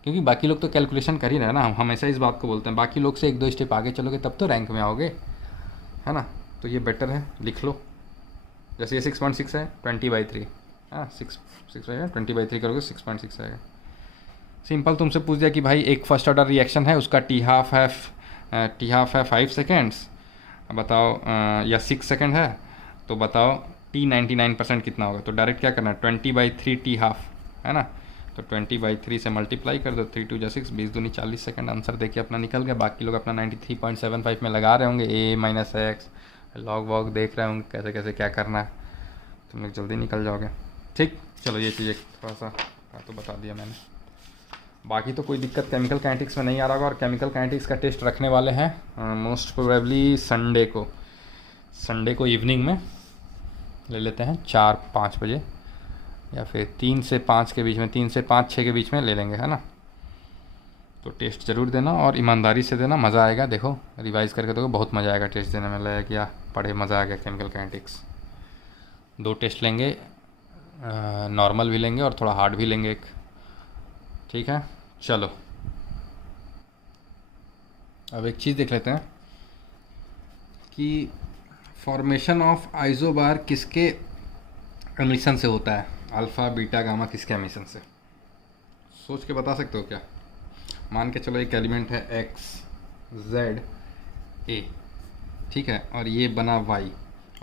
क्योंकि बाकी लोग तो कैलकुलेशन कर ही रहे हैं ना, हम हमेशा इस बात को बोलते हैं, बाकी लोग से 1 2 स्टेप आगे चलोगे तब तो रैंक में आओगे, है ना। तो ये बेटर है, लिख लो। जैसे ये 6.6 है, 20/3, हाँ 6 आएगा, 20/3 करोगे 6.6 आएगा। सिंपल तुमसे पूछ दिया कि भाई एक फर्स्ट ऑर्डर रिएक्शन है, उसका T हाफ है 5 सेकेंड्स, बताओ, या 6 सेकेंड है, तो बताओ T99% कितना होगा। तो डायरेक्ट क्या करना है, 20/3 T हाफ, है ना। तो 20/3 से मल्टीप्लाई कर दो, 3 2 जा 6, 20 दूनी 40 सेकेंड, आंसर देखिए अपना निकल गया। बाकी लोग अपना 93.75 में लगा रहे होंगे, A-X लॉग वॉग देख रहे होंगे कैसे कैसे क्या करना है, तुम लोग जल्दी निकल जाओगे। ठीक, चलो ये चीज़ थोड़ा सा तो बता दिया मैंने। बाकी तो कोई दिक्कत केमिकल काइनेटिक्स में नहीं आ रहा होगा। और केमिकल काइनेटिक्स का टेस्ट रखने वाले हैं मोस्ट प्रोबेबली संडे को इवनिंग में ले लेते हैं, 4-5 बजे, या फिर 3 से 5 के बीच में, 3 से 5 6 के बीच में ले लेंगे, है ना। तो टेस्ट ज़रूर देना और ईमानदारी से देना, मज़ा आएगा। देखो रिवाइज़ करके देखो, बहुत मज़ा आएगा टेस्ट देने में। लगेगा कि यार पढ़े, मज़ा आ गया। केमिकल काइनेटिक्स 2 टेस्ट लेंगे, नॉर्मल भी लेंगे और थोड़ा हार्ड भी लेंगे एक। ठीक है, चलो अब एक चीज़ देख लेते हैं कि फॉर्मेशन ऑफ आइसोबार किसके एमिशन से होता है, अल्फ़ा बीटा गामा किसके एमिशन से, सोच के बता सकते हो क्या? मान के चलो एक एलिमेंट है XZA, ठीक है, और ये बना Y,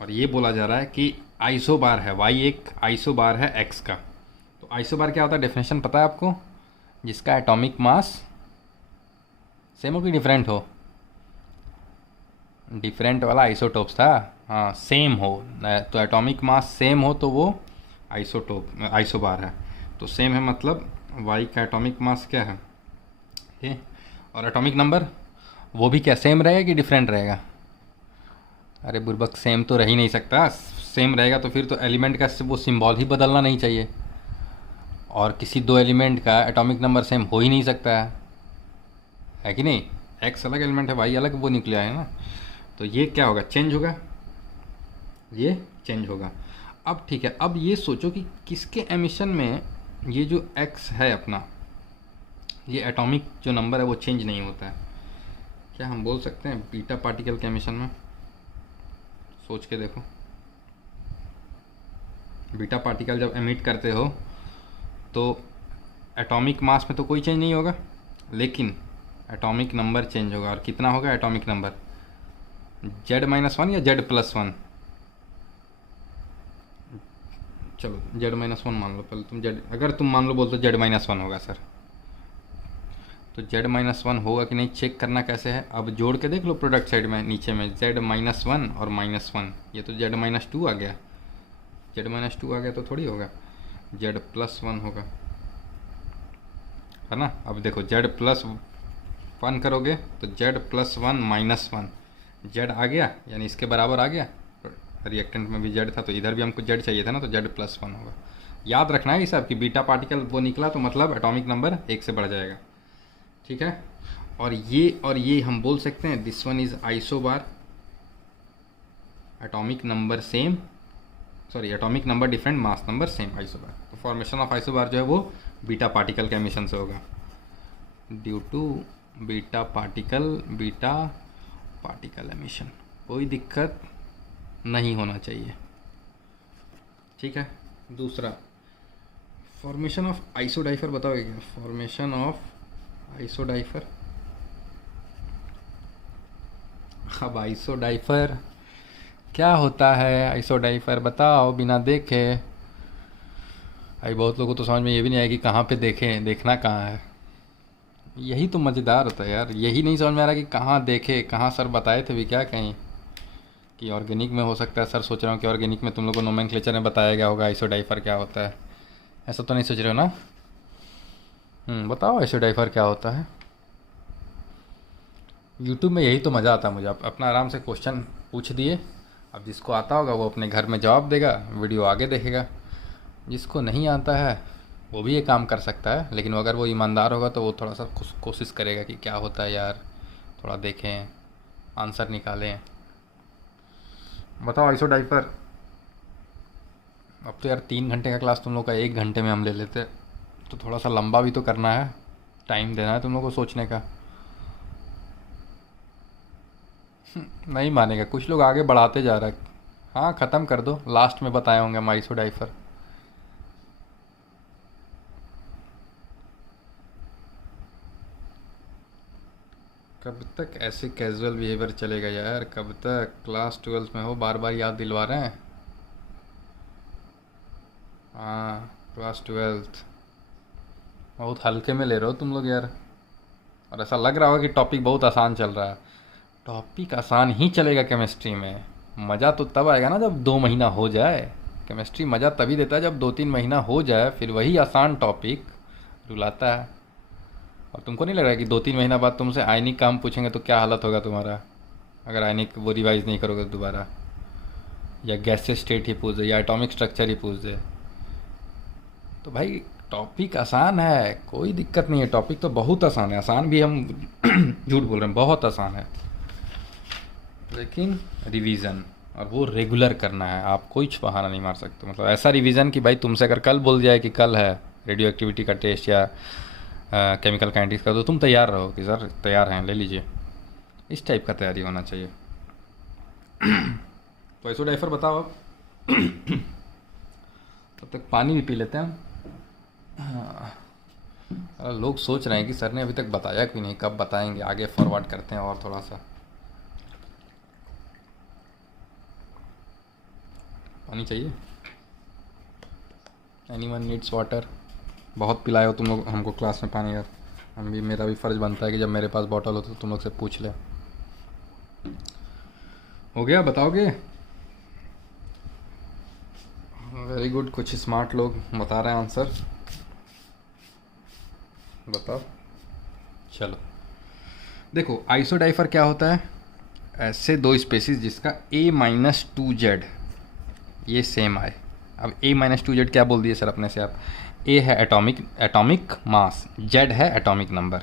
और ये बोला जा रहा है कि आइसोबार है Y, एक आइसोबार है X का। तो आइसोबार क्या होता है, डेफिनेशन पता है आपको? जिसका एटॉमिक मास सेम हो कि डिफरेंट हो, डिफरेंट वाला आइसोटोप्स था, हाँ सेम हो, तो एटॉमिक मास सेम हो तो वो आइसोबार है। तो सेम है मतलब Y का एटॉमिक मास क्या है ये, और एटॉमिक नंबर वो भी क्या सेम रहेगा कि डिफरेंट रहेगा? अरे बुर्बक, सेम तो रह ही नहीं सकता। सेम रहेगा तो फिर तो एलिमेंट का वो सिंबल ही बदलना नहीं चाहिए, और किसी 2 एलिमेंट का एटॉमिक नंबर सेम हो ही नहीं सकता है कि नहीं? X अलग एलिमेंट है, Y अलग वो निकला है ना, तो ये क्या होगा, चेंज होगा, ये चेंज होगा। अब ठीक है, अब ये सोचो कि किसके एमिशन में ये जो X है अपना, ये एटॉमिक जो नंबर है वो चेंज नहीं होता है। क्या हम बोल सकते हैं बीटा पार्टिकल के एमिशन में? सोच के देखो, बीटा पार्टिकल जब एमिट करते हो तो एटॉमिक मास में तो कोई चेंज नहीं होगा, लेकिन एटॉमिक नंबर चेंज होगा। और कितना होगा एटॉमिक नंबर, Z-1 या Z+1? चलो Z-1 मान लो पहले तुम, अगर तुम मान लो बोलते Z-1 होगा सर, तो Z-1 होगा कि नहीं चेक करना कैसे है, अब जोड़ के देख लो प्रोडक्ट साइड में नीचे में Z-1 और -1, ये तो Z-2 आ गया, Z-2 आ गया तो थोड़ी होगा Z+1 होगा। है ना। अब देखो Z+1 करोगे तो Z+1 -1 Z आ गया, यानी इसके बराबर आ गया। रिएक्टेंट में भी Z था तो इधर भी हमको Z चाहिए था ना, तो Z+1 होगा। याद रखना है ये सब कि बीटा पार्टिकल वो निकला तो मतलब एटॉमिक नंबर 1 से बढ़ जाएगा, ठीक है। और ये हम बोल सकते हैं this one is isobar, atomic number same, sorry atomic number different, mass number same, isobar. तो फॉर्मेशन ऑफ आइसोबार जो है वो बीटा पार्टिकल के एमिशन से होगा, due to beta particle emission. कोई दिक्कत नहीं होना चाहिए, ठीक है। दूसरा फॉर्मेशन ऑफ आइसोडाइफर बताओगे क्या? फॉर्मेशन ऑफ आइसोडाइफर, अब आइसोडाइफर क्या होता है? आइसोडाइफर बताओ बिना देखे। भाई बहुत लोगों को तो समझ में ये भी नहीं आया कि कहाँ पे देखें, देखना कहाँ है। यही तो मज़ेदार होता है यार, यही नहीं समझ में आ रहा कि कहाँ देखे, कहाँ सर बताए थे भी क्या कहीं कि ऑर्गेनिक में हो सकता है। सर सोच रहा हूँ कि ऑर्गेनिक में तुम लोग को नोमेनक्लेचर में बताया गया होगा आइसोडाइफर क्या होता है, ऐसा तो नहीं सोच रहे हो ना? बताओ आइसोडाइफर क्या होता है। यूट्यूब में यही तो मज़ा आता है मुझे, आप अपना आराम से क्वेश्चन पूछ दिए, अब जिसको आता होगा वो अपने घर में जवाब देगा, वीडियो आगे देखेगा। जिसको नहीं आता है वो भी ये काम कर सकता है, लेकिन अगर वो ईमानदार होगा तो वो थोड़ा सा कोशिश करेगा कि क्या होता है यार, थोड़ा देखें, आंसर निकालें। बताओ आइसोडाइफर। अब तो यार 3 घंटे का क्लास तुम लोग का 1 घंटे में हम ले लेते, तो थोड़ा सा लंबा भी तो करना है, टाइम देना है तुम लोग को सोचने का। नहीं मानेगा, कुछ लोग आगे बढ़ाते जा रहा है। हाँ ख़त्म कर दो, लास्ट में बताए होंगे हम आइसोडाइफर। कब तक ऐसे कैजुअल बिहेवियर चलेगा यार, कब तक? क्लास 12 में हो, बार बार याद दिलवा रहे हैं। हाँ क्लास 12 बहुत हल्के में ले रहे हो तुम लोग यार, और ऐसा लग रहा होगा कि टॉपिक बहुत आसान चल रहा है। टॉपिक आसान ही चलेगा केमिस्ट्री में, मज़ा तो तब आएगा ना जब 2 महीना हो जाए। केमिस्ट्री मज़ा तभी देता है जब 2-3 महीना हो जाए, फिर वही आसान टॉपिक रुलाता है। और तुमको नहीं लग रहा है कि 2-3 महीना बाद तुमसे आयनिक काम पूछेंगे तो क्या हालत होगा तुम्हारा, अगर आयनिक वो रिवाइज नहीं करोगे दोबारा, या गैसेस स्टेट ही पूछ दे, या एटॉमिक स्ट्रक्चर ही पूछ दे। तो भाई टॉपिक आसान है, कोई दिक्कत नहीं है, टॉपिक तो बहुत आसान है, आसान भी हम झूठ बोल रहे हैं, बहुत आसान है। लेकिन रिवीजन, और वो रेगुलर करना है, आप कुछ बहाना नहीं मार सकते। मतलब ऐसा रिवीजन कि भाई तुमसे अगर कल बोल जाए कि कल है रेडियो एक्टिविटी का टेस्ट या केमिकल काइनेटिक्स का, तो तुम तैयार रहो कि सर तैयार हैं, ले लीजिए। इस टाइप का तैयारी होना चाहिए। तो आइसोडाइफर बताओ अब। तब तक पानी भी पी लेते हैं। लोग सोच रहे हैं कि सर ने अभी तक बताया क्यों नहीं, कब बताएंगे, आगे फॉरवर्ड करते हैं और थोड़ा सा। पानी चाहिए? Anyone needs water? बहुत पिलाए हो तुम लोग हमको क्लास में पानी यार, हम भी, मेरा भी फ़र्ज़ बनता है कि जब मेरे पास बॉटल हो तो तुम लोग से पूछ ले। हो गया, बताओगे? वेरी गुड, कुछ स्मार्ट लोग बता रहे हैं आंसर, बताओ। चलो देखो आइसोडाइफर क्या होता है, ऐसे 2 स्पेसिस जिसका A-2Z ये सेम आए। अब A-2Z क्या बोल दिए सर अपने से आप? A है एटॉमिक मास, Z है एटॉमिक नंबर,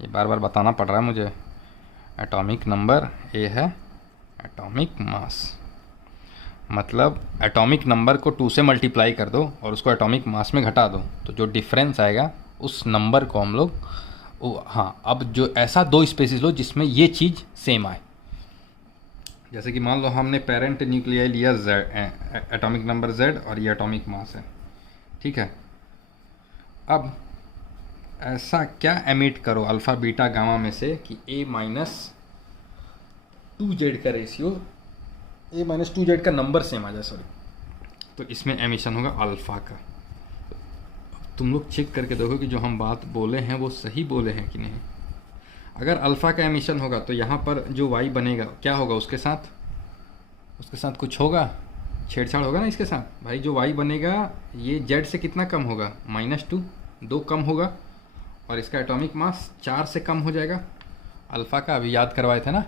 ये बार बार बताना पड़ रहा है मुझे। एटॉमिक नंबर, A है एटॉमिक मास, मतलब एटॉमिक नंबर को 2 से मल्टीप्लाई कर दो और उसको एटॉमिक मास में घटा दो, तो जो डिफरेंस आएगा उस नंबर को हम लोग हाँ, अब जो ऐसा 2 स्पेसिस लो जिसमें ये चीज़ सेम आए। जैसे कि मान लो हमने पेरेंट न्यूक्लियाई लिया Z, एटॉमिक नंबर Z, और ये एटॉमिक मास है, ठीक है। अब ऐसा क्या एमिट करो अल्फ़ा बीटा गामा में से कि A-2Z का रेशियो, A-2Z का नंबर सेम आ जाए, सॉरी, तो इसमें एमिशन होगा अल्फ़ा का। तुम लोग चेक करके देखो कि जो हम बात बोले हैं वो सही बोले हैं कि नहीं। अगर अल्फ़ा का एमिशन होगा तो यहाँ पर जो वाई बनेगा क्या होगा, उसके साथ कुछ होगा, छेड़छाड़ होगा ना इसके साथ। भाई जो वाई बनेगा ये जेड से कितना कम होगा, -2, 2 कम होगा, और इसका एटॉमिक मास 4 से कम हो जाएगा। अल्फ़ा का अभी याद करवाए थे ना,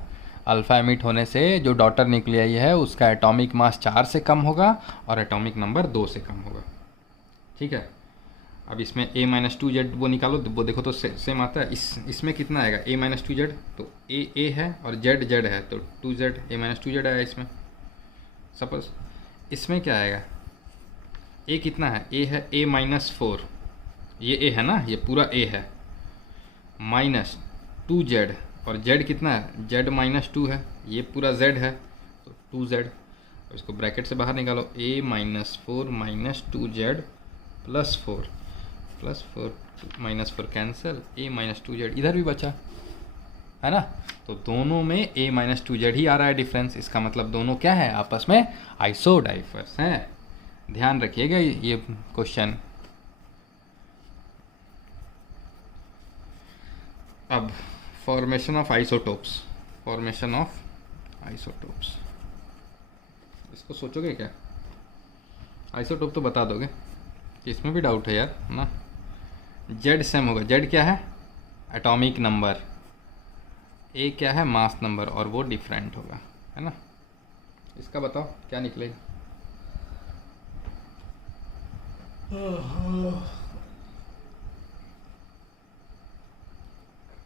अल्फ़ा एमिट होने से जो डॉटर न्यूक्लियाई है उसका एटॉमिक मास 4 से कम होगा और एटॉमिक नंबर 2 से कम होगा। ठीक है, अब इसमें a-2z वो निकालो, वो देखो तो सेम आता है। इसमें कितना आएगा, a-2z, तो a है और z है, तो 2z, a-2z आया इसमें। सपोज इसमें क्या आएगा, a कितना है, a है a-4, ये a है ना, ये पूरा a है, माइनस 2z, और z कितना है, z-2 है, ये पूरा z है, तो 2z। इसको ब्रैकेट से बाहर निकालो, a-4 minus 2z plus 4 -4 cancel, a-2z इधर भी बचा है ना, तो दोनों में a-2z ही आ रहा है डिफरेंस। इसका मतलब दोनों क्या है, आपस में आइसोडाइफर्स हैं। ध्यान रखिएगा ये क्वेश्चन। अब फॉर्मेशन ऑफ आइसोटोप्स, इसको सोचोगे क्या, आइसोटोप तो बता दोगे कि इसमें भी डाउट है यार ना। जेड सेम होगा, जेड क्या है, एटॉमिक नंबर, ए क्या है, मास नंबर, और वो डिफरेंट होगा, है ना। इसका बताओ क्या निकलेगा।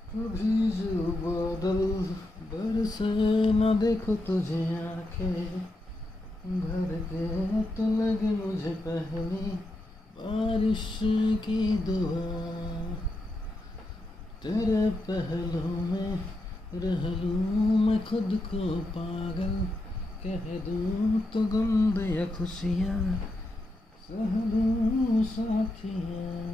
कभी जो बादल बरसे न देखो तुझे आंखें भर के, तो लगे मुझे पहली बारिश की दुआ, तेरे पहलू में रह लूं मैं खुद को पागल, कह दूं तो गम या खुशियाँ सह लूं साथियाँ।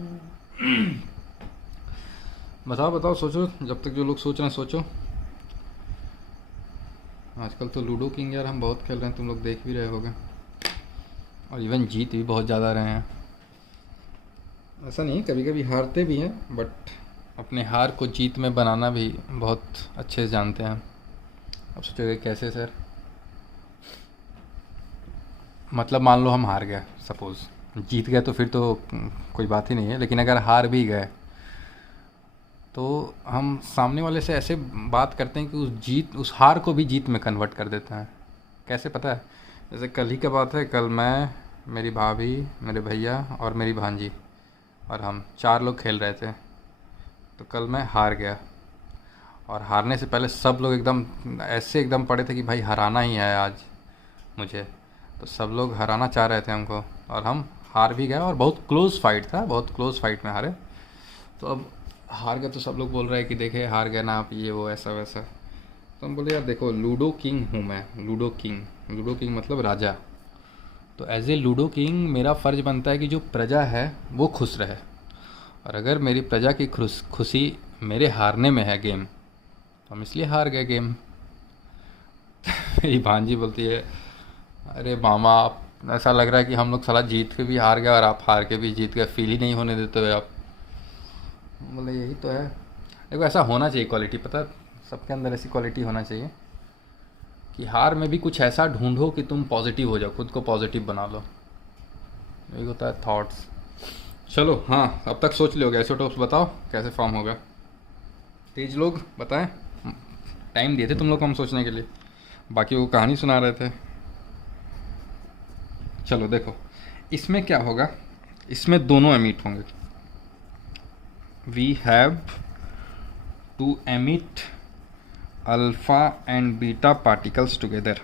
बताओ सोचो, जब तक जो लोग सोच रहे हैं सोचो। आजकल तो लूडो किंग यार हम बहुत खेल रहे हैं, तुम लोग देख भी रहे होगे, और इवन जीत भी बहुत ज़्यादा रहे हैं। ऐसा नहीं है, कभी कभी हारते भी हैं, बट अपने हार को जीत में बनाना भी बहुत अच्छे से जानते हैं। अब सोचोगे कैसे सर, मतलब मान लो हम हार गए, सपोज़ जीत गए तो फिर तो कोई बात ही नहीं है, लेकिन अगर हार भी गए तो हम सामने वाले से ऐसे बात करते हैं कि उस हार को भी जीत में कन्वर्ट कर देते हैं। कैसे पता है, जैसे कल ही का बात है, कल मैं, मेरी भाभी, मेरे भैया और मेरी भांजी, और हम 4 लोग खेल रहे थे। तो कल मैं हार गया, और हारने से पहले सब लोग एकदम पड़े थे कि भाई हराना ही है आज मुझे। तो सब लोग हराना चाह रहे थे हमको, और हम हार भी गए, और बहुत क्लोज़ फाइट था, बहुत क्लोज़ फाइट में हारे। तो अब हार गए तो सब लोग बोल रहे हैं कि देखे हार गए ना आप, ये वो ऐसा वैसा। तो हम बोले यार देखो, लूडो किंग हूँ मैं, लूडो किंग मतलब राजा। तो एज ए लूडो किंग मेरा फ़र्ज़ बनता है कि जो प्रजा है वो खुश रहे, और अगर मेरी प्रजा की खुशी मेरे हारने में है गेम, तो हम इसलिए हार गए गेम। मेरी भांजी बोलती है, अरे मामा आप, ऐसा लग रहा है कि हम लोग साला जीत के भी हार गए और आप हार के भी जीत गए, फील ही नहीं होने देते हुए आप। बोले यही तो है। देखो ऐसा होना चाहिए क्वालिटी, पता है सबके अंदर ऐसी क्वालिटी होना चाहिए कि हार में भी कुछ ऐसा ढूंढो कि तुम पॉजिटिव हो जाओ, खुद को पॉजिटिव बना लो। यही होता है थॉट्स। चलो हाँ, अब तक सोच लोगे आइसोटोप्स, बताओ कैसे फॉर्म होगा। तेज लोग बताएं, टाइम दिए थे तुम लोग को हम सोचने के लिए, बाकी वो कहानी सुना रहे थे। चलो देखो इसमें क्या होगा, इसमें दोनों एमिट होंगे। We have to emit alpha and beta particles together,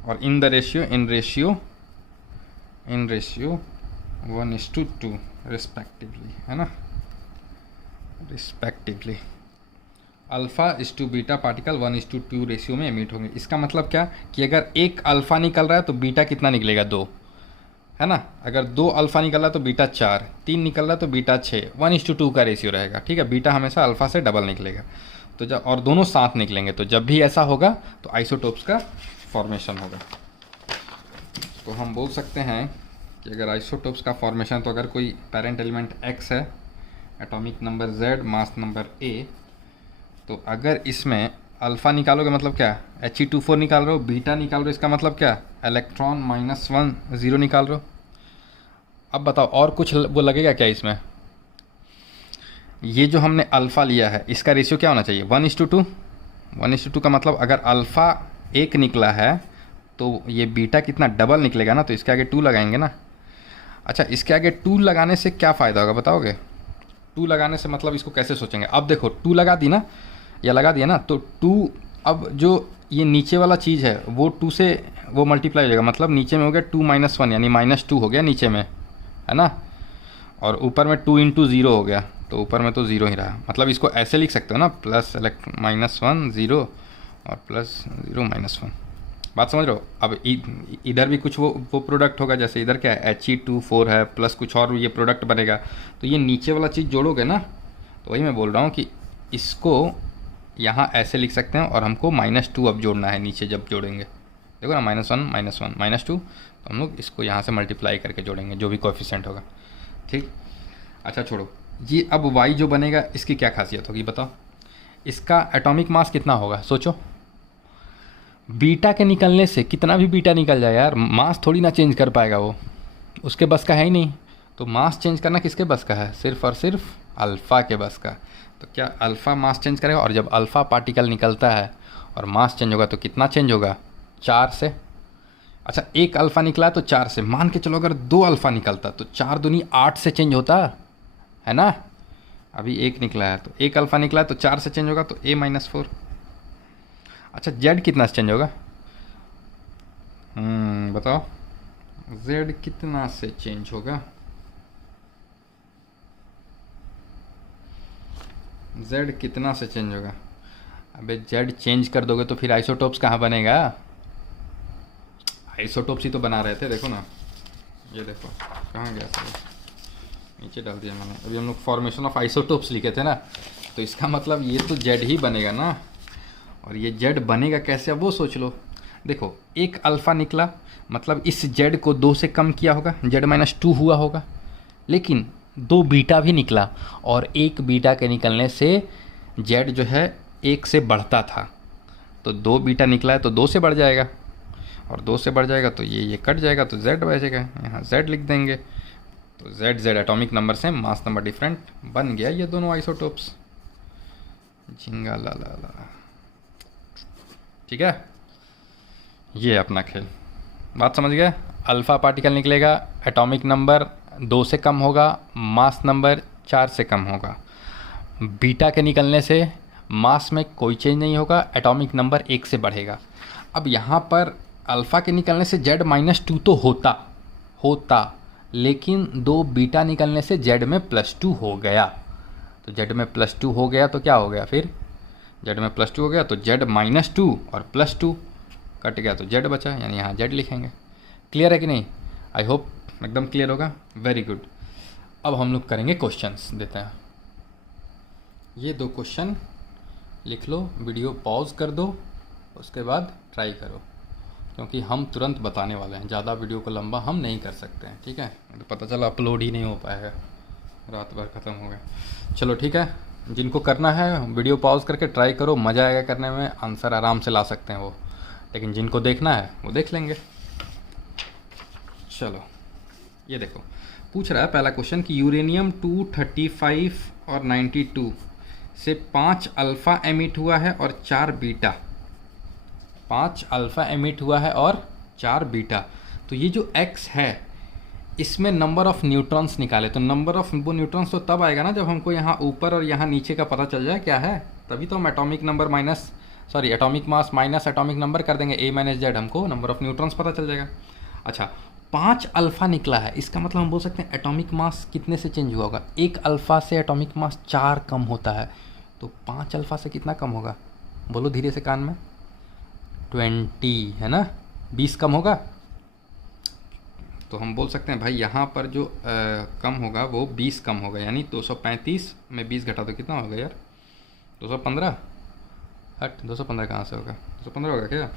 और इन रेशियो 1:2 रिस्पेक्टिवली, है ना, respectively. Alpha is to beta particle 1:2 ratio में एमिट होंगे। इसका मतलब क्या कि अगर एक अल्फ़ा निकल रहा है तो बीटा कितना निकलेगा, 2, है ना। अगर 2 अल्फ़ा निकल रहा है तो बीटा 4, 3 निकल रहा है तो बीटा 6, 1:2 का रेशियो रहेगा। ठीक है, बीटा हमेशा अल्फ़ा से डबल निकलेगा। तो जब और दोनों साथ निकलेंगे, तो जब भी ऐसा होगा तो आइसोटोप्स का फॉर्मेशन होगा। तो हम बोल सकते हैं कि अगर आइसोटोप्स का फॉर्मेशन, तो अगर कोई पेरेंट एलिमेंट X है, atomic number Z, mass number A, तो अगर इसमें अल्फ़ा निकालोगे मतलब क्या, He2 4 निकाल रहे हो, बीटा निकाल रहे हो, इसका मतलब क्या, इलेक्ट्रॉन -1 0 निकाल रहे हो। अब बताओ और कुछ वो लगेगा क्या इसमें? ये जो हमने अल्फ़ा लिया है इसका रेशियो क्या होना चाहिए? 1:2। 1:2 का मतलब अगर अल्फ़ा 1 निकला है तो ये बीटा कितना डबल निकलेगा ना, तो इसके आगे 2 लगाएंगे ना। अच्छा, इसके आगे 2 लगाने से क्या फ़ायदा होगा बताओगे? 2 लगाने से मतलब इसको कैसे सोचेंगे? अब देखो 2 लगा दी ना, या लगा दिया ना, तो 2, अब जो ये नीचे वाला चीज़ है वो 2 से वो मल्टीप्लाई हो जाएगा, मतलब नीचे में हो गया 2 - 1 यानी -2 हो गया नीचे में, है ना। और ऊपर में 2 × 0 हो गया, तो ऊपर में तो 0 ही रहा। मतलब इसको ऐसे लिख सकते हो ना, प्लस -1 0 और +0 -1। बात समझ रहे हो? अब इधर भी कुछ वो प्रोडक्ट होगा, जैसे इधर क्या है He2 4 है, प्लस कुछ और ये प्रोडक्ट बनेगा, तो ये नीचे वाला चीज़ जोड़ोगे ना, तो वही मैं बोल रहा हूँ कि इसको यहाँ ऐसे लिख सकते हैं और हमको -2 अब जोड़ना है नीचे जब जोड़ेंगे। देखो ना, -1 -1 -2, तो हम लोग इसको यहाँ से मल्टीप्लाई करके जोड़ेंगे जो भी कोएफिशिएंट होगा, ठीक। अच्छा छोड़ो, ये अब y जो बनेगा इसकी क्या खासियत होगी बताओ? इसका एटॉमिक मास कितना होगा सोचो? बीटा के निकलने से कितना भी बीटा निकल जाए यार, मास थोड़ी ना चेंज कर पाएगा वो, उसके बस का है ही नहीं। तो मास चेंज करना किसके बस का है? सिर्फ और सिर्फ अल्फ़ा के बस का। तो क्या अल्फ़ा मास चेंज करेगा? और जब अल्फ़ा पार्टिकल निकलता है और मास चेंज होगा तो कितना चेंज होगा? 4 से। अच्छा, एक अल्फ़ा निकला है तो 4 से, मान के चलो अगर 2 अल्फ़ा निकलता तो 4 दूनी 8 से चेंज होता है ना। अभी 1 निकला है तो 1 अल्फ़ा निकला है तो 4 से चेंज होगा, तो A-4। अच्छा, Z कितना से चेंज होगा? बताओ Z कितना से चेंज होगा? Z कितना से चेंज होगा? अबे Z चेंज कर दोगे तो फिर आइसोटोप्स कहाँ बनेगा? आइसोटोप्स ही तो बना रहे थे, देखो ना, ये देखो कहाँ गया सर, नीचे डाल दिया मैंने। अभी हम लोग फॉर्मेशन ऑफ आइसोटोप्स लिखे थे ना, तो इसका मतलब ये तो Z ही बनेगा ना। और ये Z बनेगा कैसे अब वो सोच लो। देखो, एक अल्फ़ा निकला मतलब इस Z को 2 से कम किया होगा, Z-2 हुआ होगा, लेकिन 2 बीटा भी निकला और एक बीटा के निकलने से Z जो है 1 से बढ़ता था, तो 2 बीटा निकला है तो 2 से बढ़ जाएगा, और 2 से बढ़ जाएगा तो ये कट जाएगा, तो Z बचेगा, यहाँ Z लिख देंगे। तो Z एटॉमिक नंबर से मास नंबर डिफरेंट, बन गया ये दोनों आइसोटोप्स। झिंगा ला ला ला, ठीक है। ये अपना खेल, बात समझ गए? अल्फ़ा पार्टिकल निकलेगा, एटॉमिक नंबर 2 से कम होगा, मास नंबर 4 से कम होगा। बीटा के निकलने से मास में कोई चेंज नहीं होगा, एटॉमिक नंबर 1 से बढ़ेगा। अब यहाँ पर अल्फ़ा के निकलने से Z-2 तो होता, लेकिन 2 बीटा निकलने से Z में +2 हो गया। तो Z में +2 हो गया तो क्या हो गया फिर? Z में +2 हो गया तो Z-2 और +2 कट गया तो Z बचा, यानी यहाँ Z लिखेंगे। क्लियर है कि नहीं? आई होप एकदम क्लियर होगा। Very good. अब हम लोग करेंगे क्वेश्चंस, देते हैं। ये 2 क्वेश्चन लिख लो, वीडियो पॉज कर दो, उसके बाद ट्राई करो, क्योंकि हम तुरंत बताने वाले हैं, ज़्यादा वीडियो को लंबा हम नहीं कर सकते हैं, ठीक है। तो पता चला अपलोड ही नहीं हो पाएगा, रात भर ख़त्म हो गया। चलो ठीक है, जिनको करना है वीडियो पॉज करके ट्राई करो, मज़ा आएगा करने में, आंसर आराम से ला सकते हैं वो, लेकिन जिनको देखना है वो देख लेंगे। चलो ये देखो, पूछ रहा है पहला क्वेश्चन कि यूरेनियम 235 और 92 से 5 अल्फ़ा एमिट हुआ है और 4 बीटा। 5 अल्फ़ा एमिट हुआ है और 4 बीटा। तो ये जो X है इसमें नंबर ऑफ़ न्यूट्रॉन्स निकाले, तो नंबर ऑफ़ वो न्यूट्रॉन्स तो तब आएगा ना जब हमको यहाँ ऊपर और यहाँ नीचे का पता चल जाए क्या है, तभी तो हम atomic mass minus atomic number कर देंगे, A-Z, हमको नंबर ऑफ़ न्यूट्रॉन्स पता चल जाएगा। अच्छा, 5 अल्फ़ा निकला है, इसका मतलब हम बोल सकते हैं एटॉमिक मास कितने से चेंज हुआ होगा? 1 अल्फ़ा से एटॉमिक मास 4 कम होता है, तो 5 अल्फ़ा से कितना कम होगा? बोलो धीरे से कान में। 20 है ना, 20 कम होगा। तो हम बोल सकते हैं भाई यहाँ पर जो कम होगा वो 20 कम होगा, यानी 235 में 20 घटा तो कितना होगा यार? 215। हट, 215 कहाँ से होगा? 215 होगा क्या?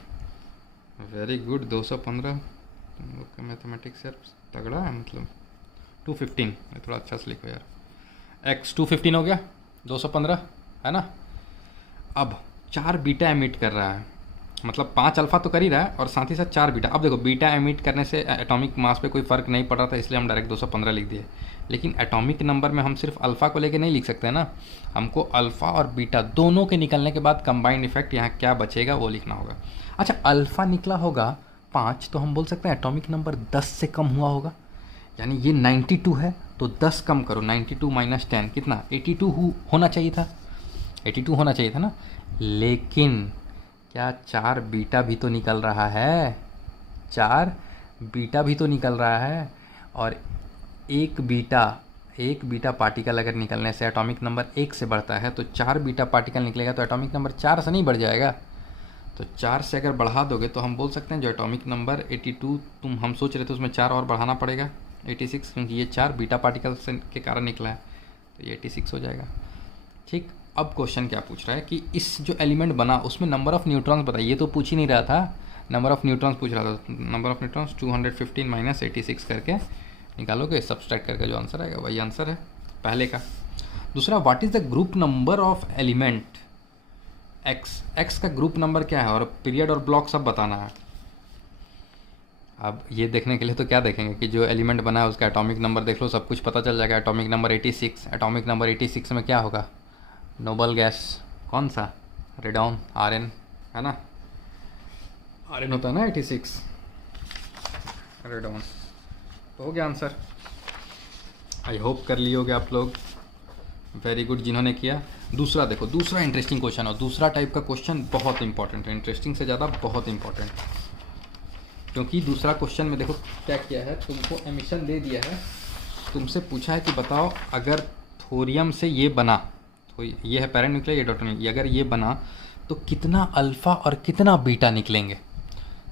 Very good, 215। तुम लोग का मैथमेटिक्स यार तगड़ा है, मतलब 215, थोड़ा अच्छा से लिखो यार। X 215 हो गया, 215 है ना। अब 4 बीटा एमिट कर रहा है, मतलब 5 अल्फ़ा तो कर ही रहा है और साथ ही साथ 4 बीटा। अब देखो बीटा एमिट करने से एटॉमिक मास पे कोई फ़र्क नहीं पड़ रहा था, इसलिए हम डायरेक्ट 215 लिख दिए। लेकिन एटॉमिक नंबर में हम सिर्फ अल्फ़ा को लेके नहीं लिख सकते हैं ना, हमको अल्फ़ा और बीटा दोनों के निकलने के बाद कंबाइंड इफेक्ट यहाँ क्या बचेगा वो लिखना होगा। अच्छा, अल्फ़ा निकला होगा 5, तो हम बोल सकते हैं एटॉमिक नंबर 10 से कम हुआ होगा। यानी ये 92 है तो 10 कम करो, 92 माइनस 10 कितना, 82 होना चाहिए था, 82 होना चाहिए था ना। लेकिन क्या 4 बीटा भी तो निकल रहा है, 4 बीटा भी तो निकल रहा है। और एक बीटा पार्टिकल अगर निकलने से एटॉमिक नंबर 1 से बढ़ता है तो 4 बीटा पार्टिकल निकलेगा तो एटॉमिक नंबर 4 से नहीं बढ़ जाएगा। तो 4 से अगर बढ़ा दोगे तो हम बोल सकते हैं जो एटॉमिक नंबर 82 हम सोच रहे थे उसमें 4 और बढ़ाना पड़ेगा 86, क्योंकि ये 4 बीटा पार्टिकल से के कारण निकला है, तो ये 86 हो जाएगा। ठीक, अब क्वेश्चन क्या पूछ रहा है कि इस जो एलिमेंट बना उसमें नंबर ऑफ़ न्यूट्रॉन्स बताइए। ये तो पूछ ही नहीं रहा था, नंबर ऑफ़ न्यूट्रॉन्स पूछ रहा था। नंबर ऑफ़ न्यूट्रॉन्स 215 माइनस 86 करके निकालोगे, सब्सट्रैक्ट करके जो आंसर आएगा वही आंसर है पहले का। दूसरा, what is the group number of element x, x का ग्रुप नंबर क्या है और पीरियड और ब्लॉक सब बताना है। अब ये देखने के लिए तो क्या देखेंगे कि जो एलिमेंट बना है उसका एटॉमिक नंबर देख लो, सब कुछ पता चल जाएगा। एटॉमिक नंबर 86, एटॉमिक नंबर 86 में क्या होगा, नोबल गैस कौन सा, रेडॉन, आरएन है ना, आरएन होता है ना 86, रेडॉन। तो हो गया आंसर। आई होप कर लिए होगे आप लोग, वेरी गुड जिन्होंने किया। दूसरा देखो, दूसरा इंटरेस्टिंग क्वेश्चन और दूसरा टाइप का क्वेश्चन बहुत इंपॉर्टेंट है, इंटरेस्टिंग से ज़्यादा बहुत इंपॉर्टेंट, क्योंकि दूसरा क्वेश्चन में देखो क्या किया है, तुमको एमिशन दे दिया है, तुमसे पूछा है कि बताओ अगर थोरियम से ये बना, तो ये है पैरेंट न्यूक्लियर, ये डॉटर न्यूक्लियर, अगर ये बना तो कितना अल्फ़ा और कितना बीटा निकलेंगे,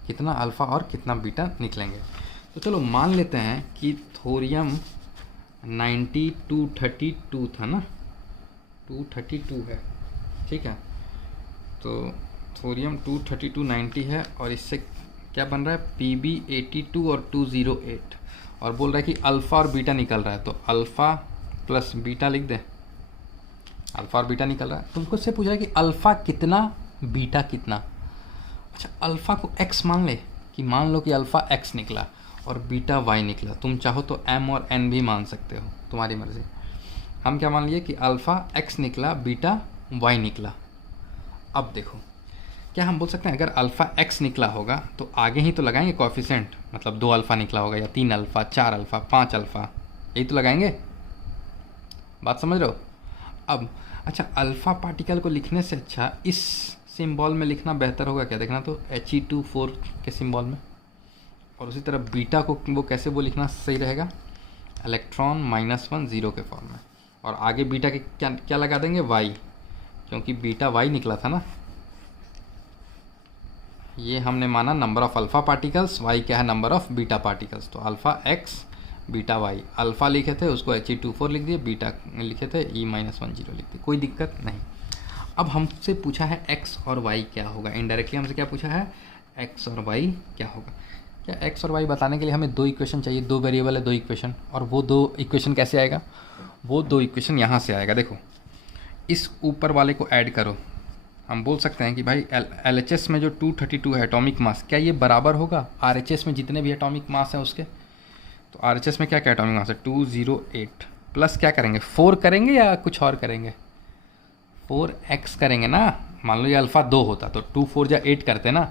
कितना अल्फ़ा और कितना बीटा निकलेंगे। तो चलो मान लेते हैं कि थोरियम 9232 था ना, 232 है, ठीक है। तो थोरियम 23290 है और इससे क्या बन रहा है, Pb 82 और 208, और बोल रहा है कि अल्फ़ा और बीटा निकल रहा है, तो अल्फ़ा प्लस बीटा लिख दे, अल्फ़ा और बीटा निकल रहा है। तुमको से पूछ रहा है कि अल्फ़ा कितना बीटा कितना। अच्छा, अल्फ़ा को x मान ले, कि मान लो कि अल्फ़ा x निकला और बीटा y निकला, तुम चाहो तो m और n भी मान सकते हो, तुम्हारी मर्ज़ी। हम क्या मान लिए कि अल्फ़ा x निकला, बीटा y निकला। अब देखो, क्या हम बोल सकते हैं अगर अल्फ़ा x निकला होगा तो आगे ही तो लगाएंगे कोएफिशिएंट, मतलब 2 अल्फ़ा निकला होगा या 3 अल्फ़ा, 4 अल्फ़ा, 5 अल्फ़ा, यही तो लगाएंगे, बात समझ रहे हो। अब अच्छा, अल्फ़ा पार्टिकल को लिखने से अच्छा इस सिंबल में लिखना बेहतर होगा क्या, देखना तो He24 के सिंबल में, और उसी तरह बीटा को वो कैसे वो लिखना सही रहेगा, इलेक्ट्रॉन -1 0 के फॉर्म में, और आगे बीटा के क्या क्या लगा देंगे, y, क्योंकि बीटा y निकला था ना। ये हमने माना number of alpha particles, y क्या है नंबर ऑफ़ बीटा पार्टिकल्स, तो alpha x beta y, alpha लिखे थे उसको He24 लिख दिए, बीटा लिखे थे E-1 0 लिख दिए, कोई दिक्कत नहीं। अब हमसे पूछा है x और y क्या होगा, इनडायरेक्टली हमसे क्या पूछा है, x और y क्या होगा। क्या x और y बताने के लिए हमें 2 इक्वेशन चाहिए, 2 वेरिएबल है 2 इक्वेशन, और वो 2 इक्वेशन कैसे आएगा, वो 2 इक्वेशन यहाँ से आएगा। देखो इस ऊपर वाले को ऐड करो, हम बोल सकते हैं कि भाई LHS में जो 232 है एटॉमिक मास, क्या ये बराबर होगा RHS में जितने भी एटॉमिक मास हैं उसके। तो RHS में क्या क्या एटॉमिक मास है, 208, प्लस क्या करेंगे 4 करेंगे या कुछ और करेंगे, 4x करेंगे ना। मान लो ये अल्फ़ा 2 होता तो 2 4 जा 8 करते ना,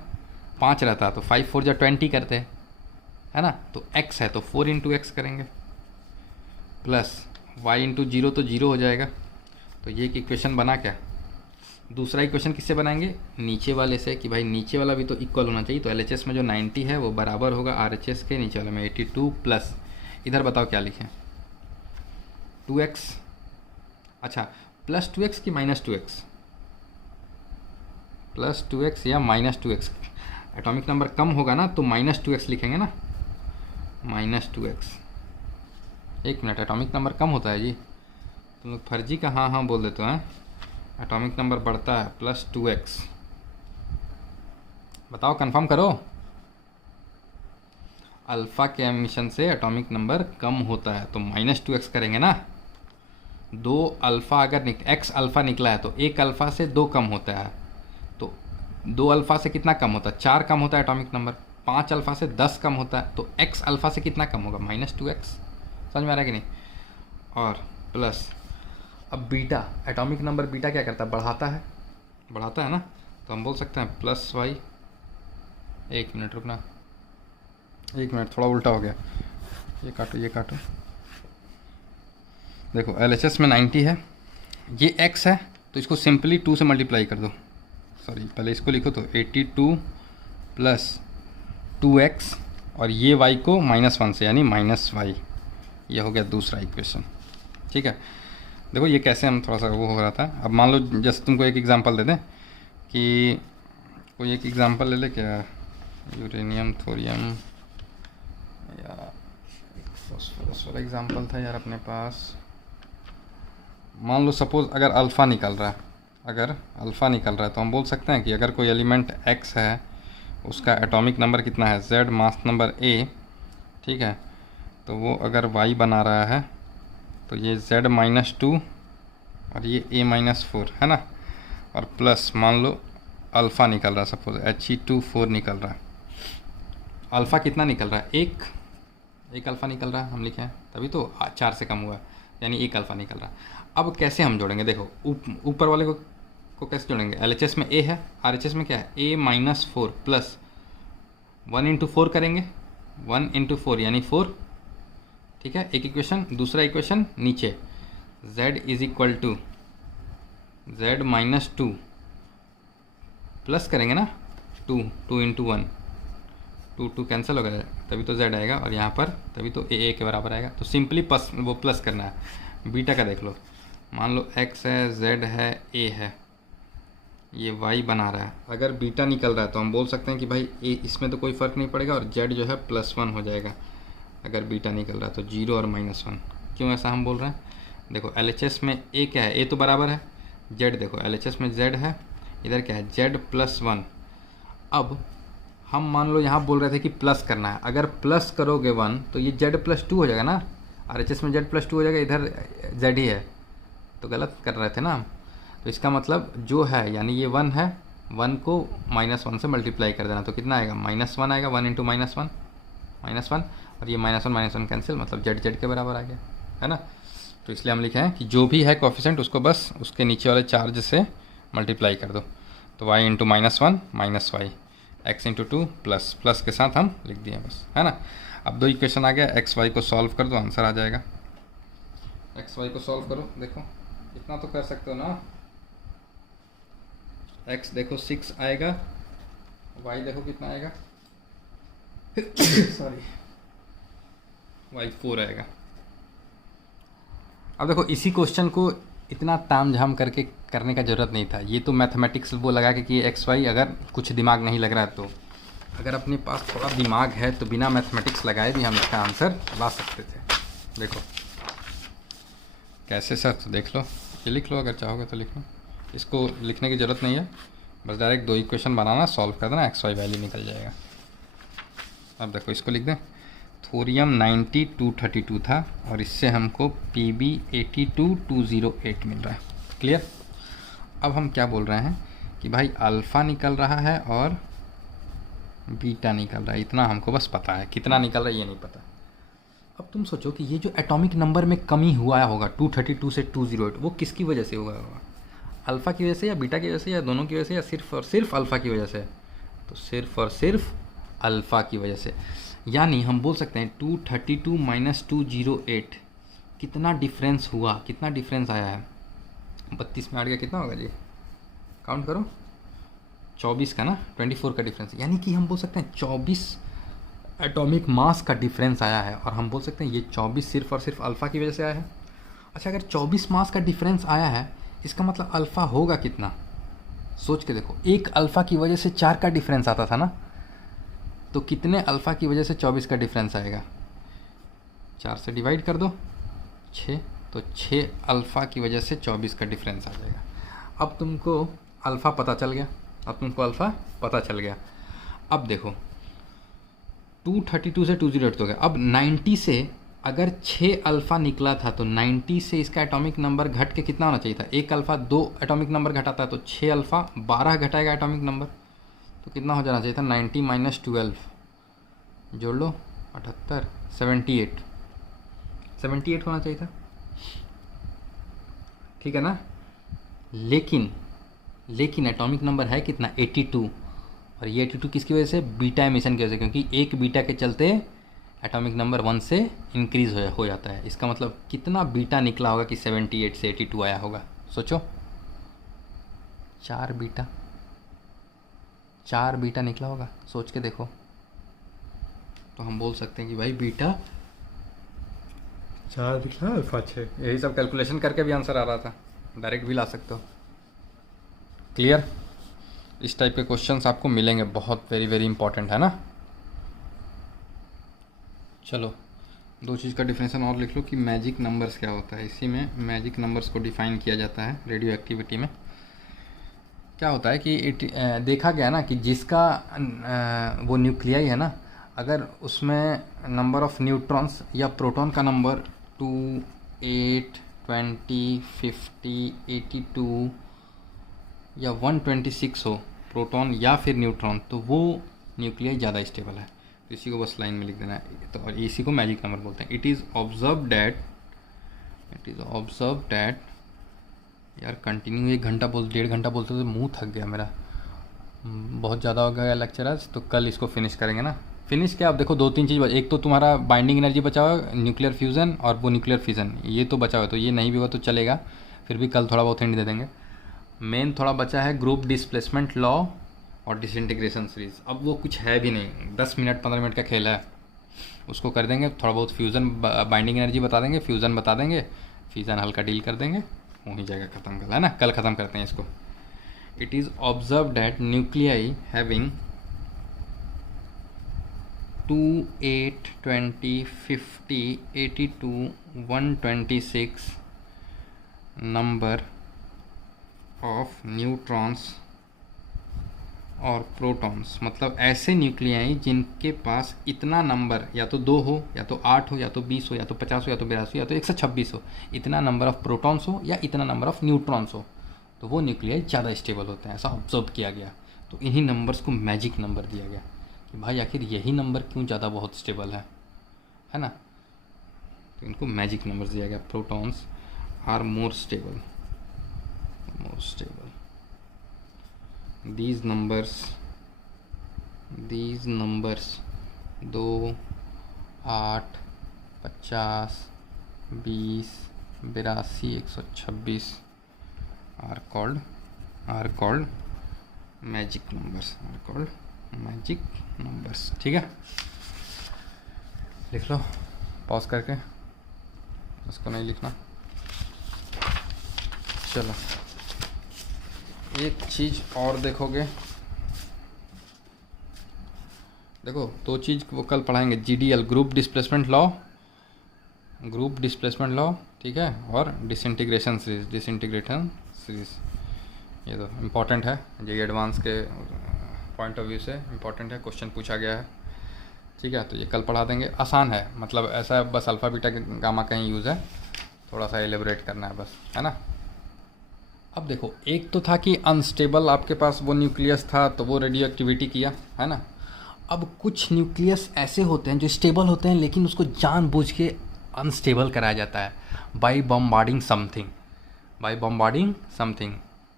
5 रहता तो 5 4 जा 20 करते, है ना। तो x है तो 4 इंटू एक्स करेंगे, प्लस y इंटू 0 तो 0 हो जाएगा। तो ये एक इक्वेशन बना क्या। दूसरा इक्वेशन किससे बनाएंगे, नीचे वाले से, कि भाई नीचे वाला भी तो इक्वल होना चाहिए। तो LHS में जो 90 है वो बराबर होगा RHS के नीचे वाले में 82 प्लस, इधर बताओ क्या लिखें, 2x, अच्छा प्लस 2x कि माइनस 2x, प्लस 2x या माइनस 2x। एटॉमिक नंबर कम होगा ना तो माइनस 2x लिखेंगे ना, माइनस 2x। एक मिनट, एटॉमिक नंबर कम होता है जी, तुम लोग फर्जी का हाँ हाँ बोल देते हैं। एटॉमिक नंबर बढ़ता है प्लस 2x, बताओ कंफर्म करो। अल्फ़ा के एमिशन से एटॉमिक नंबर कम होता है तो माइनस 2x करेंगे ना। 2 अल्फ़ा अगर x अल्फ़ा निकला है तो 1 अल्फ़ा से 2 कम होता है, तो 2 अल्फ़ा से कितना कम होता है? 4 कम होता है एटॉमिक नंबर। 5 अल्फ़ा से 10 कम होता है, तो x अल्फ़ा से कितना कम होगा? -2x। समझ में आ रहा है कि नहीं? और प्लस अब बीटा, एटॉमिक नंबर बीटा क्या करता है? बढ़ाता है ना, तो हम बोल सकते हैं +y। एक मिनट रुकना, एक मिनट, थोड़ा उल्टा हो गया, ये काटो। देखो LHS में 90 है, ये x है, तो इसको सिंपली 2 से मल्टीप्लाई कर दो। सॉरी, पहले इसको लिखो तो 82 + 2x, और ये y को -1 से, यानी -y। ये हो गया दूसरा इक्वेशन। ठीक है, देखो ये कैसे हम थोड़ा सा वो हो रहा था। अब मान लो जैसे तुमको एक एग्जांपल दे दें कि कोई एक एग्जांपल ले ले, क्या यूरेनियम, थोरियम या फॉस्फोरस वाला एग्जांपल था यार अपने पास। मान लो सपोज़ अगर अल्फ़ा निकल रहा है, तो हम बोल सकते हैं कि अगर कोई एलिमेंट x है, उसका एटॉमिक नंबर कितना है? z, mass number a। ठीक है, तो वो अगर y बना रहा है तो ये z-2 और ये a-4 है ना, और प्लस मान लो अल्फ़ा निकल रहा है, सपोज He2 4 निकल रहा है। अल्फ़ा कितना निकल रहा है? एक अल्फ़ा निकल रहा है, हम लिखे हैं, तभी तो 4 से कम हुआ है, यानी 1 अल्फ़ा निकल रहा है। अब कैसे हम जोड़ेंगे? देखो ऊपर वाले को कैसे जोड़ेंगे? LHS में a है, RHS में क्या है? a-4 प्लस 1 × 4 करेंगे, 1 × 4 यानी 4। ठीक है, एक इक्वेशन। दूसरा इक्वेशन नीचे, z = z-2 प्लस करेंगे ना, 2 × 1, 2 कैंसिल हो गया, तभी तो z आएगा, और यहाँ पर तभी तो a के बराबर आएगा। तो सिंपली प्लस करना है। बीटा का देख लो, मान लो x है, z है, a है, ये y बना रहा है। अगर बीटा निकल रहा है तो हम बोल सकते हैं कि भाई a इसमें तो कोई फ़र्क नहीं पड़ेगा, और z जो है +1 हो जाएगा। अगर बीटा निकल रहा है तो 0 और -1। क्यों ऐसा हम बोल रहे हैं? देखो LHS में a क्या है? a तो बराबर है z। देखो LHS में z है, इधर क्या है? z+1। अब हम मान लो यहाँ बोल रहे थे कि प्लस करना है, अगर प्लस करोगे 1 तो ये z+2 हो जाएगा ना। RHS में z+2 हो जाएगा, इधर z ही है, तो गलत कर रहे थे ना हम। तो इसका मतलब जो है, यानी ये 1 है, 1 को -1 से मल्टीप्लाई कर देना, तो कितना आएगा? -1 आएगा। 1 × -1, और ये -1 कैंसिल, मतलब z के बराबर आ गया, है ना। तो इसलिए हम लिखे हैं कि जो भी है कोफिशिएंट उसको बस उसके नीचे वाले चार्ज से मल्टीप्लाई कर दो। तो y × -1 -y, x × 2 प्लस के साथ हम लिख दिए बस, है ना। अब 2 इक्वेशन आ गया, x y को सॉल्व कर दो, आंसर आ जाएगा। x y को सॉल्व करो, देखो इतना तो कर सकते हो ना। x देखो 6 आएगा, y देखो कितना आएगा सॉरी, y 4 आएगा। अब देखो इसी क्वेश्चन को इतना ताम झाम करके करने का ज़रूरत नहीं था। ये तो मैथमेटिक्स वो लगा के कि एक्स वाई, अगर कुछ दिमाग नहीं लग रहा है तो, अगर अपने पास थोड़ा दिमाग है तो बिना मैथमेटिक्स लगाए भी हम इसका आंसर ला सकते थे। देखो कैसे सर, तो देख लो, ये लिख लो, अगर चाहोगे तो लिख लो। इसको लिखने की ज़रूरत नहीं है, बस डायरेक्ट 2 इक्वेशन बनाना, सॉल्व कर देना, एक्स वाई वैल्यू निकल जाएगा। अब देखो इसको लिख दें, थोरियम 9232 था, और इससे हमको Pb 82208 मिल रहा है। क्लियर? अब हम क्या बोल रहे हैं कि भाई अल्फ़ा निकल रहा है और बीटा निकल रहा है, इतना हमको बस पता है, कितना निकल रहा है ये नहीं पता। अब तुम सोचो कि ये जो एटॉमिक नंबर में कमी हुआ होगा 232 से 208, वो किसकी वजह से हुआ होगा? अल्फ़ा की वजह से, या बीटा की वजह से, या दोनों की वजह से, या सिर्फ और सिर्फ अल्फ़ा की वजह से? तो सिर्फ और सिर्फ अल्फ़ा की वजह से। यानी हम बोल सकते हैं 232 - 208, कितना डिफरेंस हुआ, कितना डिफरेंस आया है? 32 में 8 गया, कितना होगा जी? काउंट करो, 24 का ना, 24 का डिफरेंस। यानी कि हम बोल सकते हैं 24 एटॉमिक मास का डिफरेंस आया है, और हम बोल सकते हैं ये 24 सिर्फ और सिर्फ अल्फ़ा की वजह से आया है। अच्छा, अगर 24 मास का डिफरेंस आया है, इसका मतलब अल्फ़ा होगा कितना? सोच के देखो, एक अल्फ़ा की वजह से 4 का डिफरेंस आता था ना, तो कितने अल्फ़ा की वजह से 24 का डिफरेंस आएगा? 4 से डिवाइड कर दो, 6, तो 6 अल्फ़ा की वजह से 24 का डिफरेंस आ जाएगा। अब तुमको अल्फ़ा पता चल गया, अब देखो 232 से 208 हो गया। अब 90 से अगर 6 अल्फ़ा निकला था, तो 90 से इसका एटॉमिक नंबर घट के कितना होना चाहिए था? 1 अल्फ़ा 2 एटॉमिक नंबर घटाता है, तो 6 अल्फ़ा 12 घटाएगा एटॉमिक नंबर, तो कितना हो जाना चाहिए था, 90 माइनस 12 जोड़ लो 78, 78 होना चाहिए था, ठीक है ना। लेकिन एटॉमिक नंबर है कितना, 82, और ये 82 किसकी वजह से, बीटा एमिशन की वजह से, क्योंकि एक बीटा के चलते एटॉमिक नंबर 1 से इंक्रीज हो जाता है। इसका मतलब कितना बीटा निकला होगा कि 78 से 82 आया होगा, सोचो। 4 बीटा निकला होगा, सोच के देखो। तो हम बोल सकते हैं कि भाई बीटा 4 निकला, अल्फा 6। यही सब कैलकुलेशन करके भी आंसर आ रहा था, डायरेक्ट भी ला सकते हो। क्लियर। इस टाइप के क्वेश्चंस आपको मिलेंगे, बहुत वेरी वेरी इंपॉर्टेंट है ना। चलो 2 चीज़ का डिफिनेशन और लिख लो कि मैजिक नंबर्स क्या होता है। इसी में मैजिक नंबर्स को डिफाइन किया जाता है रेडियो एक्टिविटी में। क्या होता है कि देखा गया ना कि जिसका वो न्यूक्लियाई है ना, अगर उसमें नंबर ऑफ न्यूट्रॉन्स या प्रोटॉन का नंबर 2, 8, 20, 50, 82 या 126 हो, प्रोटॉन या फिर न्यूट्रॉन, तो वो न्यूक्लियाई ज़्यादा स्टेबल है। तो इसी को बस लाइन में लिख देना है। तो और इसी को मैजिक नंबर बोलते हैं। इट इज़ ऑब्जर्व डैट यार कंटिन्यू 1 घंटा 1.5 घंटा बोलते तो मुंह थक गया मेरा, बहुत ज़्यादा हो गया लेक्चर आज। तो कल इसको फिनिश करेंगे ना। फिनिश क्या, आप देखो 2-3 चीज़, एक तो तुम्हारा बाइंडिंग एनर्जी बचा हुआ, न्यूक्लियर फ्यूज़न और वो न्यूक्लियर फिजन, ये तो बचा हुआ है। तो ये नहीं भी हुआ तो चलेगा, फिर भी कल थोड़ा बहुत हिंट दे देंगे। मेन थोड़ा बचा है ग्रुप डिस्प्लेसमेंट लॉ और डिसइंटीग्रेशन सीरीज। अब वो कुछ है भी नहीं, 10 मिनट 15 मिनट का खेल है, उसको कर देंगे। थोड़ा बहुत फ्यूज़न बाइंडिंग एनर्जी बता देंगे, फ्यूज़न बता देंगे, फिजन हल्का डील कर देंगे, हो ही जाएगा ख़त्म। कल है ना, कल ख़त्म करते हैं इसको। It is observe that nuclei having 2, 8, 20, 50, 82, 126 number of neutrons और प्रोटॉन्स, मतलब ऐसे न्यूक्लियाई जिनके पास इतना नंबर, या तो 2 हो, या तो 8 हो, या तो 20 हो, या तो 50 हो, या तो 82 हो, या तो 126 हो, इतना नंबर ऑफ प्रोटॉन्स हो या इतना नंबर ऑफ न्यूट्रॉन्स हो, तो वो न्यूक्लियाई ज़्यादा स्टेबल होते हैं, ऐसा ऑब्जर्व किया गया। तो इन्हीं नंबर्स को मैजिक नंबर दिया गया कि भाई आखिर यही नंबर क्यों ज़्यादा बहुत स्टेबल है ना। तो इनको मैजिक नंबर्स दिया गया। Protons are more stable. These numbers 2, 8, 50, 20, 82, 126 are called magic numbers, ठीक है। लिख लो पॉज करके, उसको नहीं लिखना। चलो एक चीज़ और देखोगे, देखो 2 चीज़ वो कल पढ़ाएंगे, GDL ग्रुप डिस्प्लेसमेंट लॉ, ठीक है, और डिसइंटीग्रेशन सीरीज। ये तो इम्पॉर्टेंट है, ये एडवांस के पॉइंट ऑफ व्यू से इम्पॉर्टेंट है, क्वेश्चन पूछा गया है, ठीक है। तो ये कल पढ़ा देंगे, आसान है, मतलब ऐसा बस अल्फ़ा बीटा गामा का ही यूज़ है, थोड़ा सा एलिब्रेट करना है बस, है ना। अब देखो एक तो था कि अनस्टेबल आपके पास वो न्यूक्लियस था तो वो रेडियो एक्टिविटी किया, है ना। अब कुछ न्यूक्लियस ऐसे होते हैं जो स्टेबल होते हैं लेकिन उसको जानबूझ के अनस्टेबल कराया जाता है बाय बम्बार्डिंग समथिंग।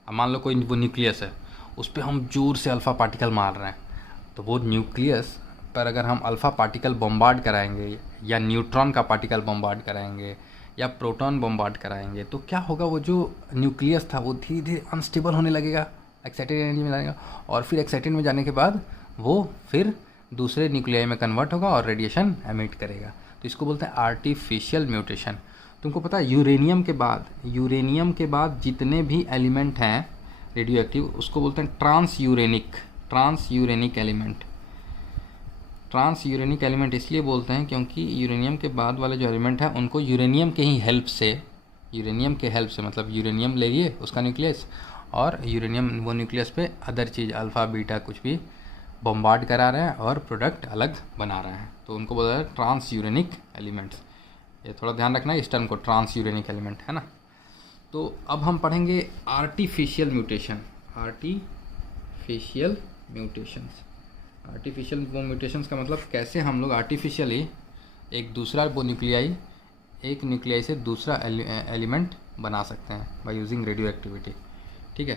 अब मान लो कोई वो न्यूक्लियस है, उस पर हम जोर से अल्फ़ा पार्टिकल मार रहे हैं, तो वो न्यूक्लियस पर अगर हम अल्फ़ा पार्टिकल बम्बार्ड कराएंगे या न्यूट्रॉन का पार्टिकल बम्बार्ड कराएंगे या प्रोटॉन बम्बार्ड कराएंगे, तो क्या होगा, वो जो न्यूक्लियस था वो धीरे धीरे अनस्टेबल होने लगेगा, एक्साइटेड एनर्जी में जाएगा, और फिर एक्साइटेड में जाने के बाद वो फिर दूसरे न्यूक्लियाई में कन्वर्ट होगा और रेडिएशन एमिट करेगा। तो इसको बोलते हैं आर्टिफिशियल म्यूटेशन। तुमको पता है यूरेनियम के बाद जितने भी एलिमेंट हैं रेडियो एक्टिव, उसको बोलते हैं ट्रांसयूरेनिक एलिमेंट इसलिए बोलते हैं क्योंकि यूरेनियम के बाद वाले जो एलिमेंट हैं उनको यूरेनियम के हेल्प से, मतलब यूरेनियम ले लिए उसका न्यूक्लियस, और यूरेनियम वो न्यूक्लियस पे अदर चीज़ अल्फ़ा बीटा कुछ भी बम्बार्ड करा रहे हैं और प्रोडक्ट अलग बना रहे हैं, तो उनको बोला जाता है ट्रांसयूरेनिक एलिमेंट्स। ये थोड़ा ध्यान रखना है इस टर्म को, ट्रांसयूरेनिक एलिमेंट, है ना। तो अब हम पढ़ेंगे आर्टिफिशियल म्यूटेशंस। आर्टिफिशियल वो म्यूटेशंस का मतलब कैसे हम लोग आर्टिफिशियली एक दूसरा वो न्यूक्लियाई, एक न्यूक्लियाई से दूसरा एलिमेंट बना सकते हैं बाय यूजिंग रेडियो एक्टिविटी। ठीक है,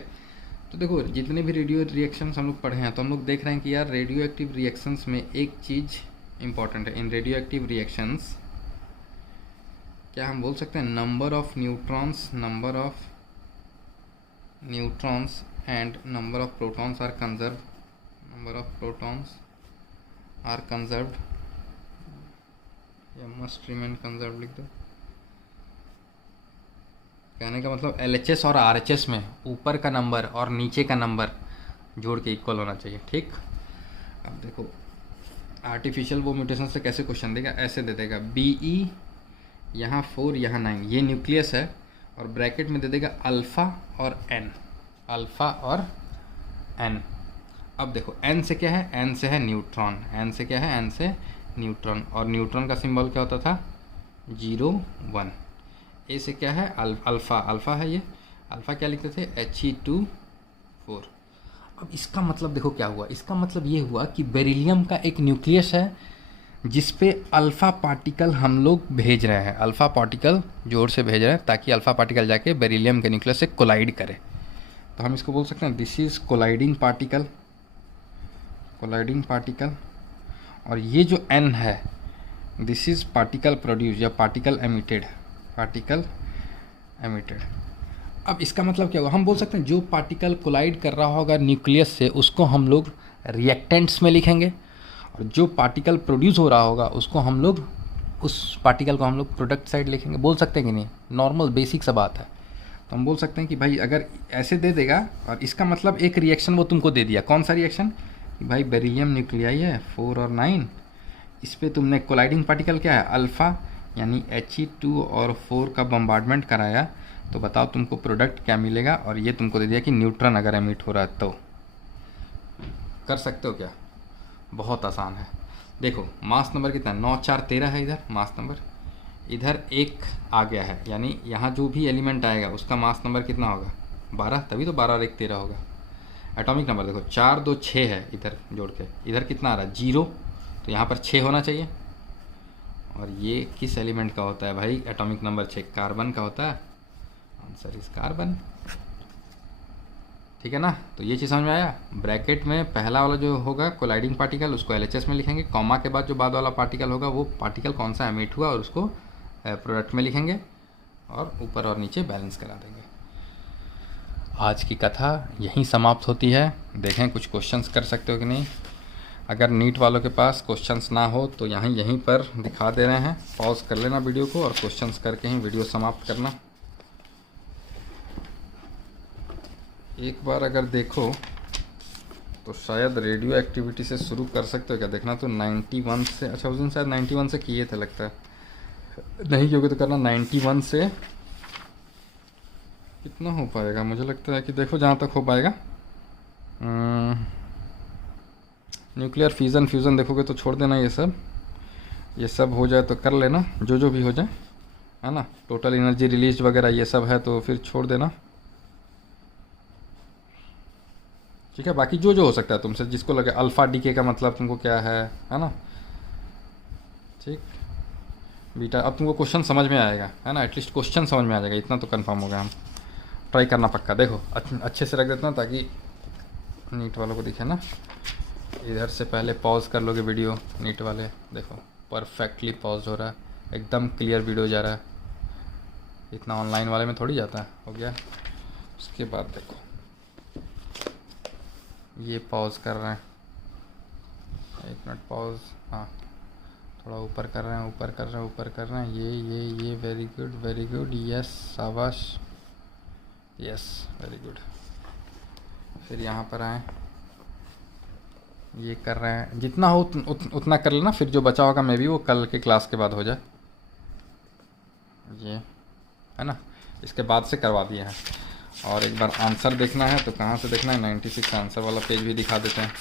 तो देखो जितने भी रेडियो रिएक्शंस हम लोग पढ़े हैं तो हम लोग देख रहे हैं कि यार रेडियो एक्टिव रिएक्शंस में एक चीज़ इंपॉर्टेंट है। इन रेडियो एक्टिव रिएक्शंस क्या हम बोल सकते हैं, number of neutrons and number of protons are conserve, number of protons are conserved, या मस्ट रिमेन कंजर्व लिख दो। कहने का मतलब LHS और RHS में ऊपर का नंबर और नीचे का नंबर जोड़ के इक्वल होना चाहिए। ठीक, अब देखो आर्टिफिशियल वो म्यूटेशन से कैसे क्वेश्चन देगा, ऐसे दे देगा BE यहाँ 4 यहाँ 9, ये न्यूक्लियस है, और ब्रैकेट में दे देगा अल्फ़ा और N, अल्फ़ा और N। अब देखो N से क्या है, N से है न्यूट्रॉन, N से क्या है, N से न्यूट्रॉन, और न्यूट्रॉन का सिंबल क्या होता था 0 1। ए से क्या है अल्फ़ा, अल्फ़ा है ये, अल्फ़ा क्या लिखते थे He2 4। अब इसका मतलब देखो क्या हुआ, इसका मतलब ये हुआ कि बेरिलियम का एक न्यूक्लियस है जिस पे अल्फ़ा पार्टिकल हम लोग भेज रहे हैं, अल्फ़ा पार्टिकल जोर से भेज रहे हैं ताकि अल्फ़ा पार्टिकल जाके बेरिलियम के न्यूक्लियस से कोलाइड करे। तो हम इसको बोल सकते हैं this is colliding particle, colliding particle. और ये जो N है दिस इज़ पार्टिकल प्रोड्यूस या पार्टिकल एमिटेड, पार्टिकल एमिटेड। अब इसका मतलब क्या हुआ, हम बोल सकते हैं जो पार्टिकल कोलाइड कर रहा होगा न्यूक्लियस से उसको हम लोग रिएक्टेंट्स में लिखेंगे, और जो पार्टिकल प्रोड्यूस हो रहा होगा उसको हम लोग, उस पार्टिकल को हम लोग प्रोडक्ट साइड लिखेंगे। बोल सकते हैं कि नहीं, नॉर्मल बेसिक सा बात है। तो हम बोल सकते हैं कि भाई अगर ऐसे दे देगा और इसका मतलब एक रिएक्शन वो तुमको दे दिया, कौन सा रिएक्शन कि भाई बेरिलियम न्यूक्लियाई है 4 और 9, इस पर तुमने कोलाइडिंग पार्टिकल क्या है अल्फ़ा यानी He2 और 4 का बम्बार्डमेंट कराया, तो बताओ तुमको प्रोडक्ट क्या मिलेगा, और ये तुमको दे दिया कि न्यूट्रॉन अगर एमिट हो रहा है तो। कर सकते हो क्या, बहुत आसान है। देखो मास नंबर कितना है 9 4 13 है इधर मास नंबर, इधर 1 आ गया है, यानी यहाँ जो भी एलिमेंट आएगा उसका मास नंबर कितना होगा 12, तभी तो 12 और 1 13 होगा। एटॉमिक नंबर देखो 4 2 6 है, इधर जोड़ के इधर कितना आ रहा है 0, तो यहाँ पर 6 होना चाहिए। और ये किस एलिमेंट का होता है भाई एटॉमिक नंबर 6, कार्बन का होता है, आंसर इज कार्बन। ठीक है ना, तो ये चीज़ समझ में आया। ब्रैकेट में पहला वाला जो होगा कोलाइडिंग पार्टिकल उसको LHS में लिखेंगे, कॉमा के बाद जो बाद वाला पार्टिकल होगा वो पार्टिकल कौन सा एमिट हुआ और उसको प्रोडक्ट में लिखेंगे, और ऊपर और नीचे बैलेंस करा देंगे। आज की कथा यहीं समाप्त होती है। देखें कुछ क्वेश्चंस कर सकते हो कि नहीं। अगर नीट वालों के पास क्वेश्चंस ना हो तो यहीं पर दिखा दे रहे हैं, पॉज कर लेना वीडियो को और क्वेश्चंस करके ही वीडियो समाप्त करना। एक बार अगर देखो तो शायद रेडियो एक्टिविटी से शुरू कर सकते हो क्या, देखना तो 91 से, अच्छा उस दिन शायद 91 से किए थे लगता है, नहीं क्योंकि तो करना 91 से कितना हो पाएगा, मुझे लगता है कि देखो जहाँ तक हो पाएगा न्यूक्लियर फिज़न फ्यूज़न देखोगे तो छोड़ देना, ये सब हो जाए तो कर लेना, जो भी हो जाए है ना, टोटल एनर्जी रिलीज वगैरह ये सब है तो फिर छोड़ देना। ठीक है, बाकी जो हो सकता है तुमसे जिसको लगे, अल्फ़ा डीके का मतलब तुमको क्या है ना। ठीक, बीटा अब तुमको क्वेश्चन समझ में आएगा है ना, एटलीस्ट क्वेश्चन समझ में आ जाएगा, इतना तो कंफर्म हो गया। हम ट्राई करना पक्का, देखो अच्छे से रख देता हूँ ताकि नीट वालों को दिखे ना। इधर से पहले पॉज कर लोगे वीडियो, नीट वाले देखो परफेक्टली पॉज हो रहा है, एकदम क्लियर वीडियो जा रहा है, इतना ऑनलाइन वाले में थोड़ी जाता है। हो गया, उसके बाद देखो ये पॉज कर रहे हैं, 1 मिनट पॉज, हाँ थोड़ा ऊपर कर रहे हैं, ऊपर कर रहे हैं, ये वेरी गुड, यस शाबाश, यस वेरी गुड। फिर यहाँ पर आए, ये कर रहे हैं, जितना हो उतना कर लेना, फिर जो बचा होगा मे भी वो कल के क्लास के बाद हो जाए, ये है ना, इसके बाद से करवा दिया है। और एक बार आंसर देखना है तो कहाँ से देखना है, 96 आंसर वाला पेज भी दिखा देते हैं।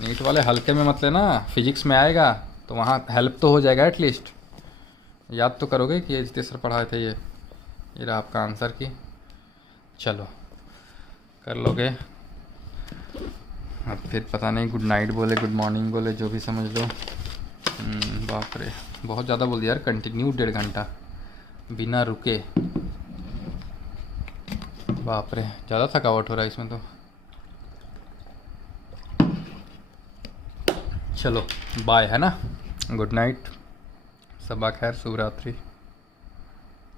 नीट वाले हल्के में मत लेना, फिजिक्स में आएगा तो वहाँ हेल्प तो हो जाएगा, एटलीस्ट याद तो करोगे कि ये सर पढ़ाए थे, ये रहा आपका आंसर की। चलो कर लोगे अब फिर पता नहीं गुड नाइट बोले गुड मॉर्निंग बोले जो भी समझ लो। बाप रे बहुत ज़्यादा बोल दिया यार, कंटिन्यू 1.5 घंटा बिना रुके। बाप रे ज़्यादा थकावट हो रहा है इसमें तो। चलो बाय है ना, गुड नाइट, सबा खैर, शुभ रात्रि।